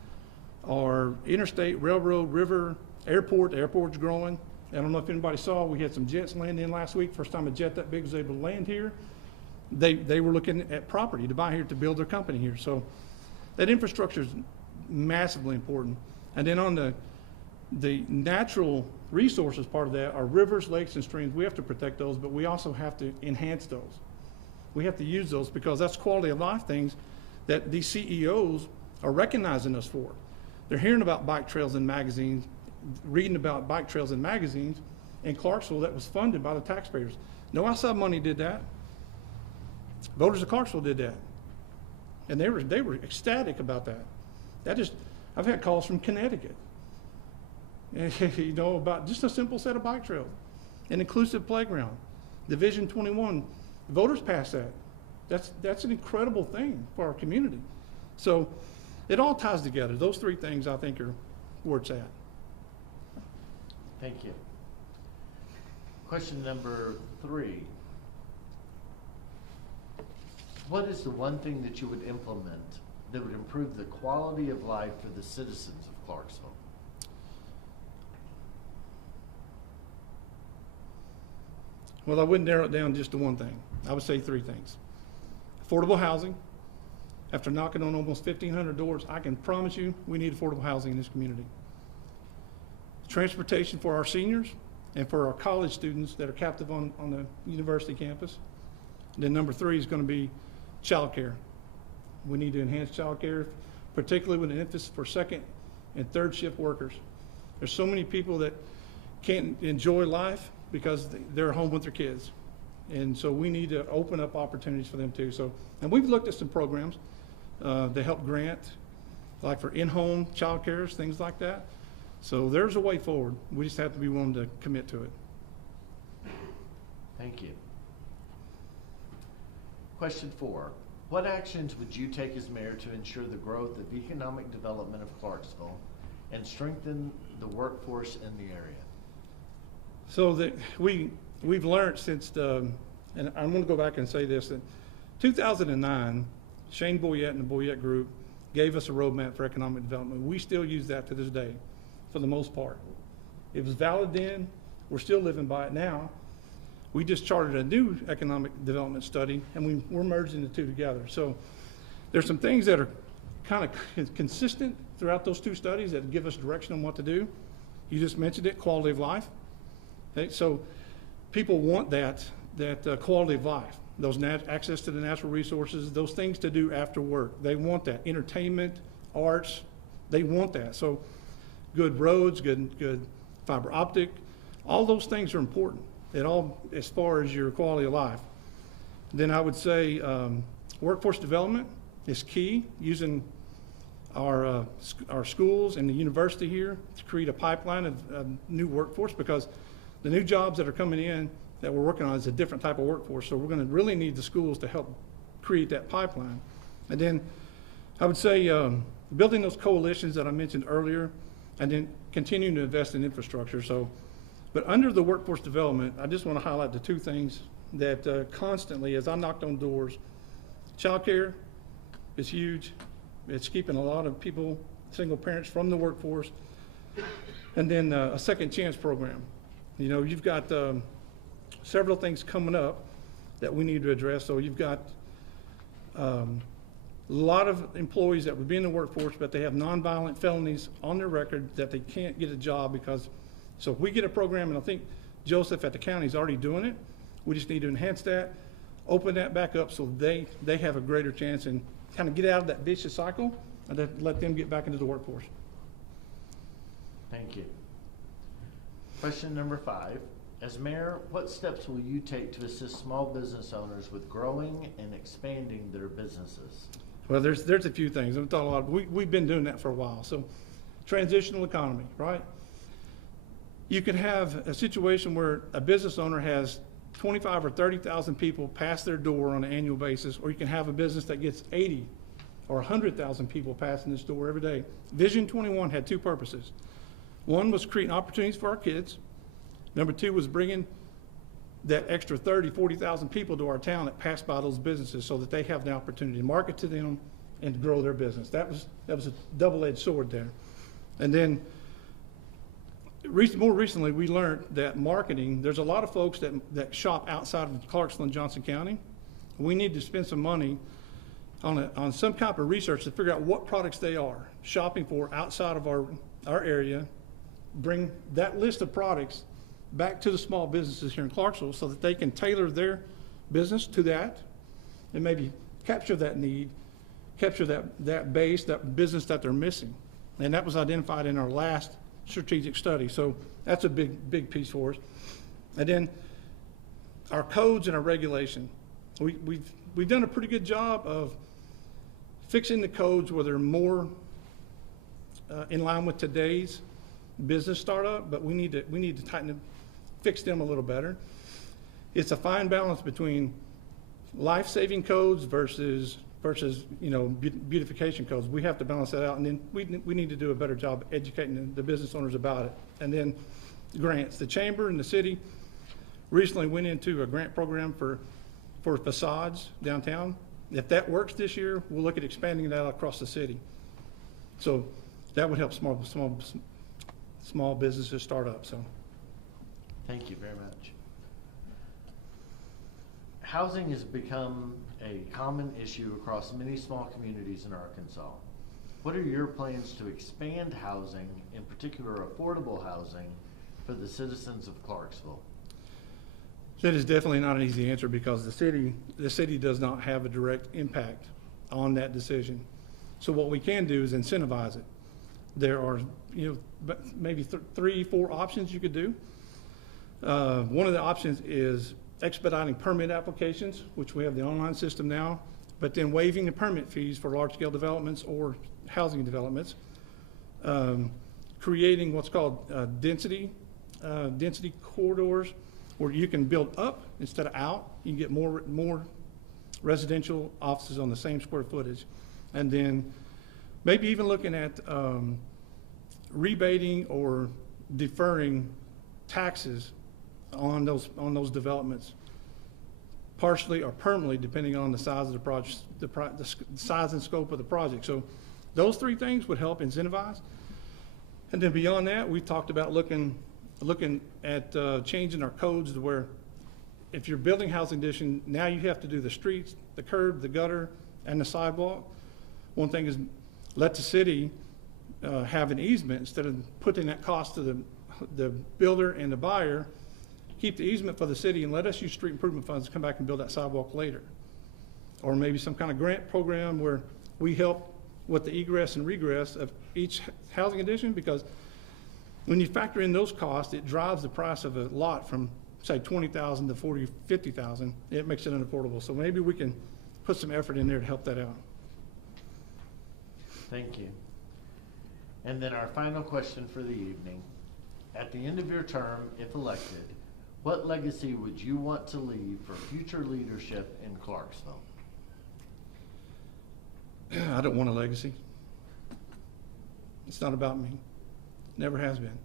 our interstate, railroad, river, airport. The airport's growing. I don't know if anybody saw, we had some jets land in last week. First time a jet that big was able to land here. They were looking at property to buy here to build their company here. So that infrastructure is massively important. And then on the natural resources part of that, are rivers, lakes, and streams. We have to protect those, but we also have to enhance those. We have to use those because that's quality of life things that these CEOs are recognizing us for. They're hearing about bike trails in magazines, reading about bike trails in magazines in Clarksville that was funded by the taxpayers. No outside money did that. Voters of Clarksville did that. And they were ecstatic about that. I've had calls from Connecticut, you know, about just a simple set of bike trails, an inclusive playground, Division 21. Voters passed that. That's an incredible thing for our community. So it all ties together. Those 3 things I think are where it's at. Thank you. Question number 3. What is the one thing that you would implement that would improve the quality of life for the citizens of Clarksville? Well, I wouldn't narrow it down just to one thing. I would say 3 things. Affordable housing. After knocking on almost 1,500 doors, I can promise you we need affordable housing in this community. Transportation for our seniors and for our college students that are captive on the university campus. And then number 3 is going to be child care. We need to enhance child care, particularly with an emphasis for 2nd and 3rd shift workers. There's so many people that can't enjoy life because they're home with their kids. And so we need to open up opportunities for them too. And we've looked at some programs to help grant like for in-home child cares, things like that. So there's a way forward. We just have to be willing to commit to it. Thank you. Question 4. What actions would you take as mayor to ensure the growth of economic development of Clarksville and strengthen the workforce in the area? So that we've learned since and I'm going to go back and say this, that 2009, Shane Boyette and the Boyette Group gave us a roadmap for economic development. We still use that to this day, for the most part. It was valid then. We're still living by it now. We just charted a new economic development study, and we're merging the two together. So there's some things that are kind of consistent throughout those two studies that give us direction on what to do. You just mentioned it, quality of life. Okay, so people want that quality of life, those access to the natural resources, those things to do after work. They want that. Entertainment, arts, they want that. So good roads, good fiber optic, all those things are important. It all, as far as your quality of life. Then I would say workforce development is key, using our schools and the university here to create a pipeline of new workforce, because the new jobs that are coming in that we're working on is a different type of workforce. So we're going to really need the schools to help create that pipeline. And then I would say building those coalitions that I mentioned earlier, and then continuing to invest in infrastructure. So. But under the workforce development, I just want to highlight the two things that constantly, as I knocked on doors, childcare is huge. It's keeping a lot of people, single parents, from the workforce. And then a second chance program. You know, you've got several things coming up that we need to address. So you've got a lot of employees that would be in the workforce, but they have nonviolent felonies on their record that they can't get a job because. So if we get a program, and I think Joseph at the county is already doing it, we just need to enhance that, open that back up so they have a greater chance and kind of get out of that vicious cycle and then let them get back into the workforce. Thank you. Question number 5. As mayor, what steps will you take to assist small business owners with growing and expanding their businesses? Well, there's a few things. I've thought a lot. We've been doing that for a while. So transitional economy, right? You could have a situation where a business owner has 25 or 30,000 people pass their door on an annual basis, or you can have a business that gets 80 or 100,000 people passing this door every day. Vision 21 had two purposes. One was creating opportunities for our kids. Number 2 was bringing that extra 30, 40,000 people to our town that pass by those businesses so that they have the opportunity to market to them and to grow their business. That was a double-edged sword there. And then more recently, we learned that marketing, there's a lot of folks that shop outside of Clarksville and Johnson County. We need to spend some money on some type of research to figure out what products they are shopping for outside of our area, bring that list of products back to the small businesses here in Clarksville so that they can tailor their business to that and maybe capture that need, capture that base, that business that they're missing. And that was identified in our last strategic study. So that's a big piece for us. And then our codes and our regulation. We've done a pretty good job of fixing the codes where they're more in line with today's business startup, but we need to tighten them, fix them a little better. It's a fine balance between life-saving codes versus beautification codes. We have to balance that out, and then we need to do a better job educating the business owners about it. And then grants. The chamber and the city recently went into a grant program for facades downtown. If that works this year, we'll look at expanding that across the city. So that would help small businesses start up. So, thank you very much. Housing has become a common issue across many small communities in Arkansas. What are your plans to expand housing, in particular affordable housing, for the citizens of Clarksville? That is definitely not an easy answer because the city does not have a direct impact on that decision. So what we can do is incentivize it. There are, maybe 3-4 options you could do. One of the options is expediting permit applications, which we have the online system now, but then waiving the permit fees for large-scale developments or housing developments, creating what's called density corridors, where you can build up instead of out. You can get more residential offices on the same square footage. And then maybe even looking at rebating or deferring taxes on those developments, partially or permanently, depending on the size of the project, the size and scope of the project. So those three things would help incentivize. And then beyond that, we've talked about looking at changing our codes to where if you're building housing addition, now you have to do the streets, the curb, the gutter, and the sidewalk. One thing is let the city have an easement instead of putting that cost to the builder and the buyer. Keep the easement for the city and let us use street improvement funds to come back and build that sidewalk later. Or maybe some kind of grant program where we help with the egress and regress of each housing addition, because when you factor in those costs, it drives the price of a lot from, say, $20,000 to $40,000, $50,000. It makes it unaffordable. So maybe we can put some effort in there to help that out. Thank you. And then our final question for the evening. At the end of your term, if elected, what legacy would you want to leave for future leadership in Clarksville? I don't want a legacy. It's not about me. Never has been.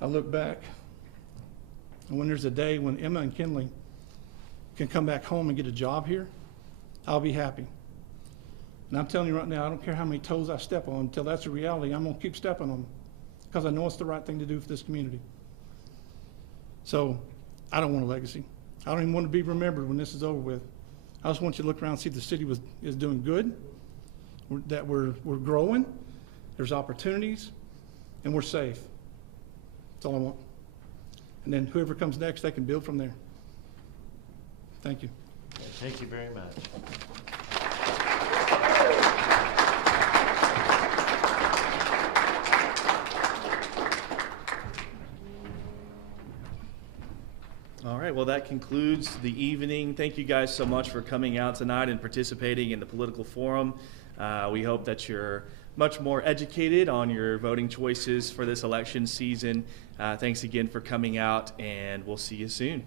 I look back, and when there's a day when Emma and Kinley can come back home and get a job here, I'll be happy. And I'm telling you right now, I don't care how many toes I step on, until that's a reality, I'm gonna keep stepping on them, because I know it's the right thing to do for this community. So I don't want a legacy. I don't even want to be remembered when this is over with. I just want you to look around and see the city is doing good, that we're growing, there's opportunities, and we're safe. That's all I want. And then whoever comes next, they can build from there. Thank you. Thank you very much. All right, well, that concludes the evening. Thank you guys so much for coming out tonight and participating in the political forum. We hope that you're much more educated on your voting choices for this election season. Thanks again for coming out, and we'll see you soon.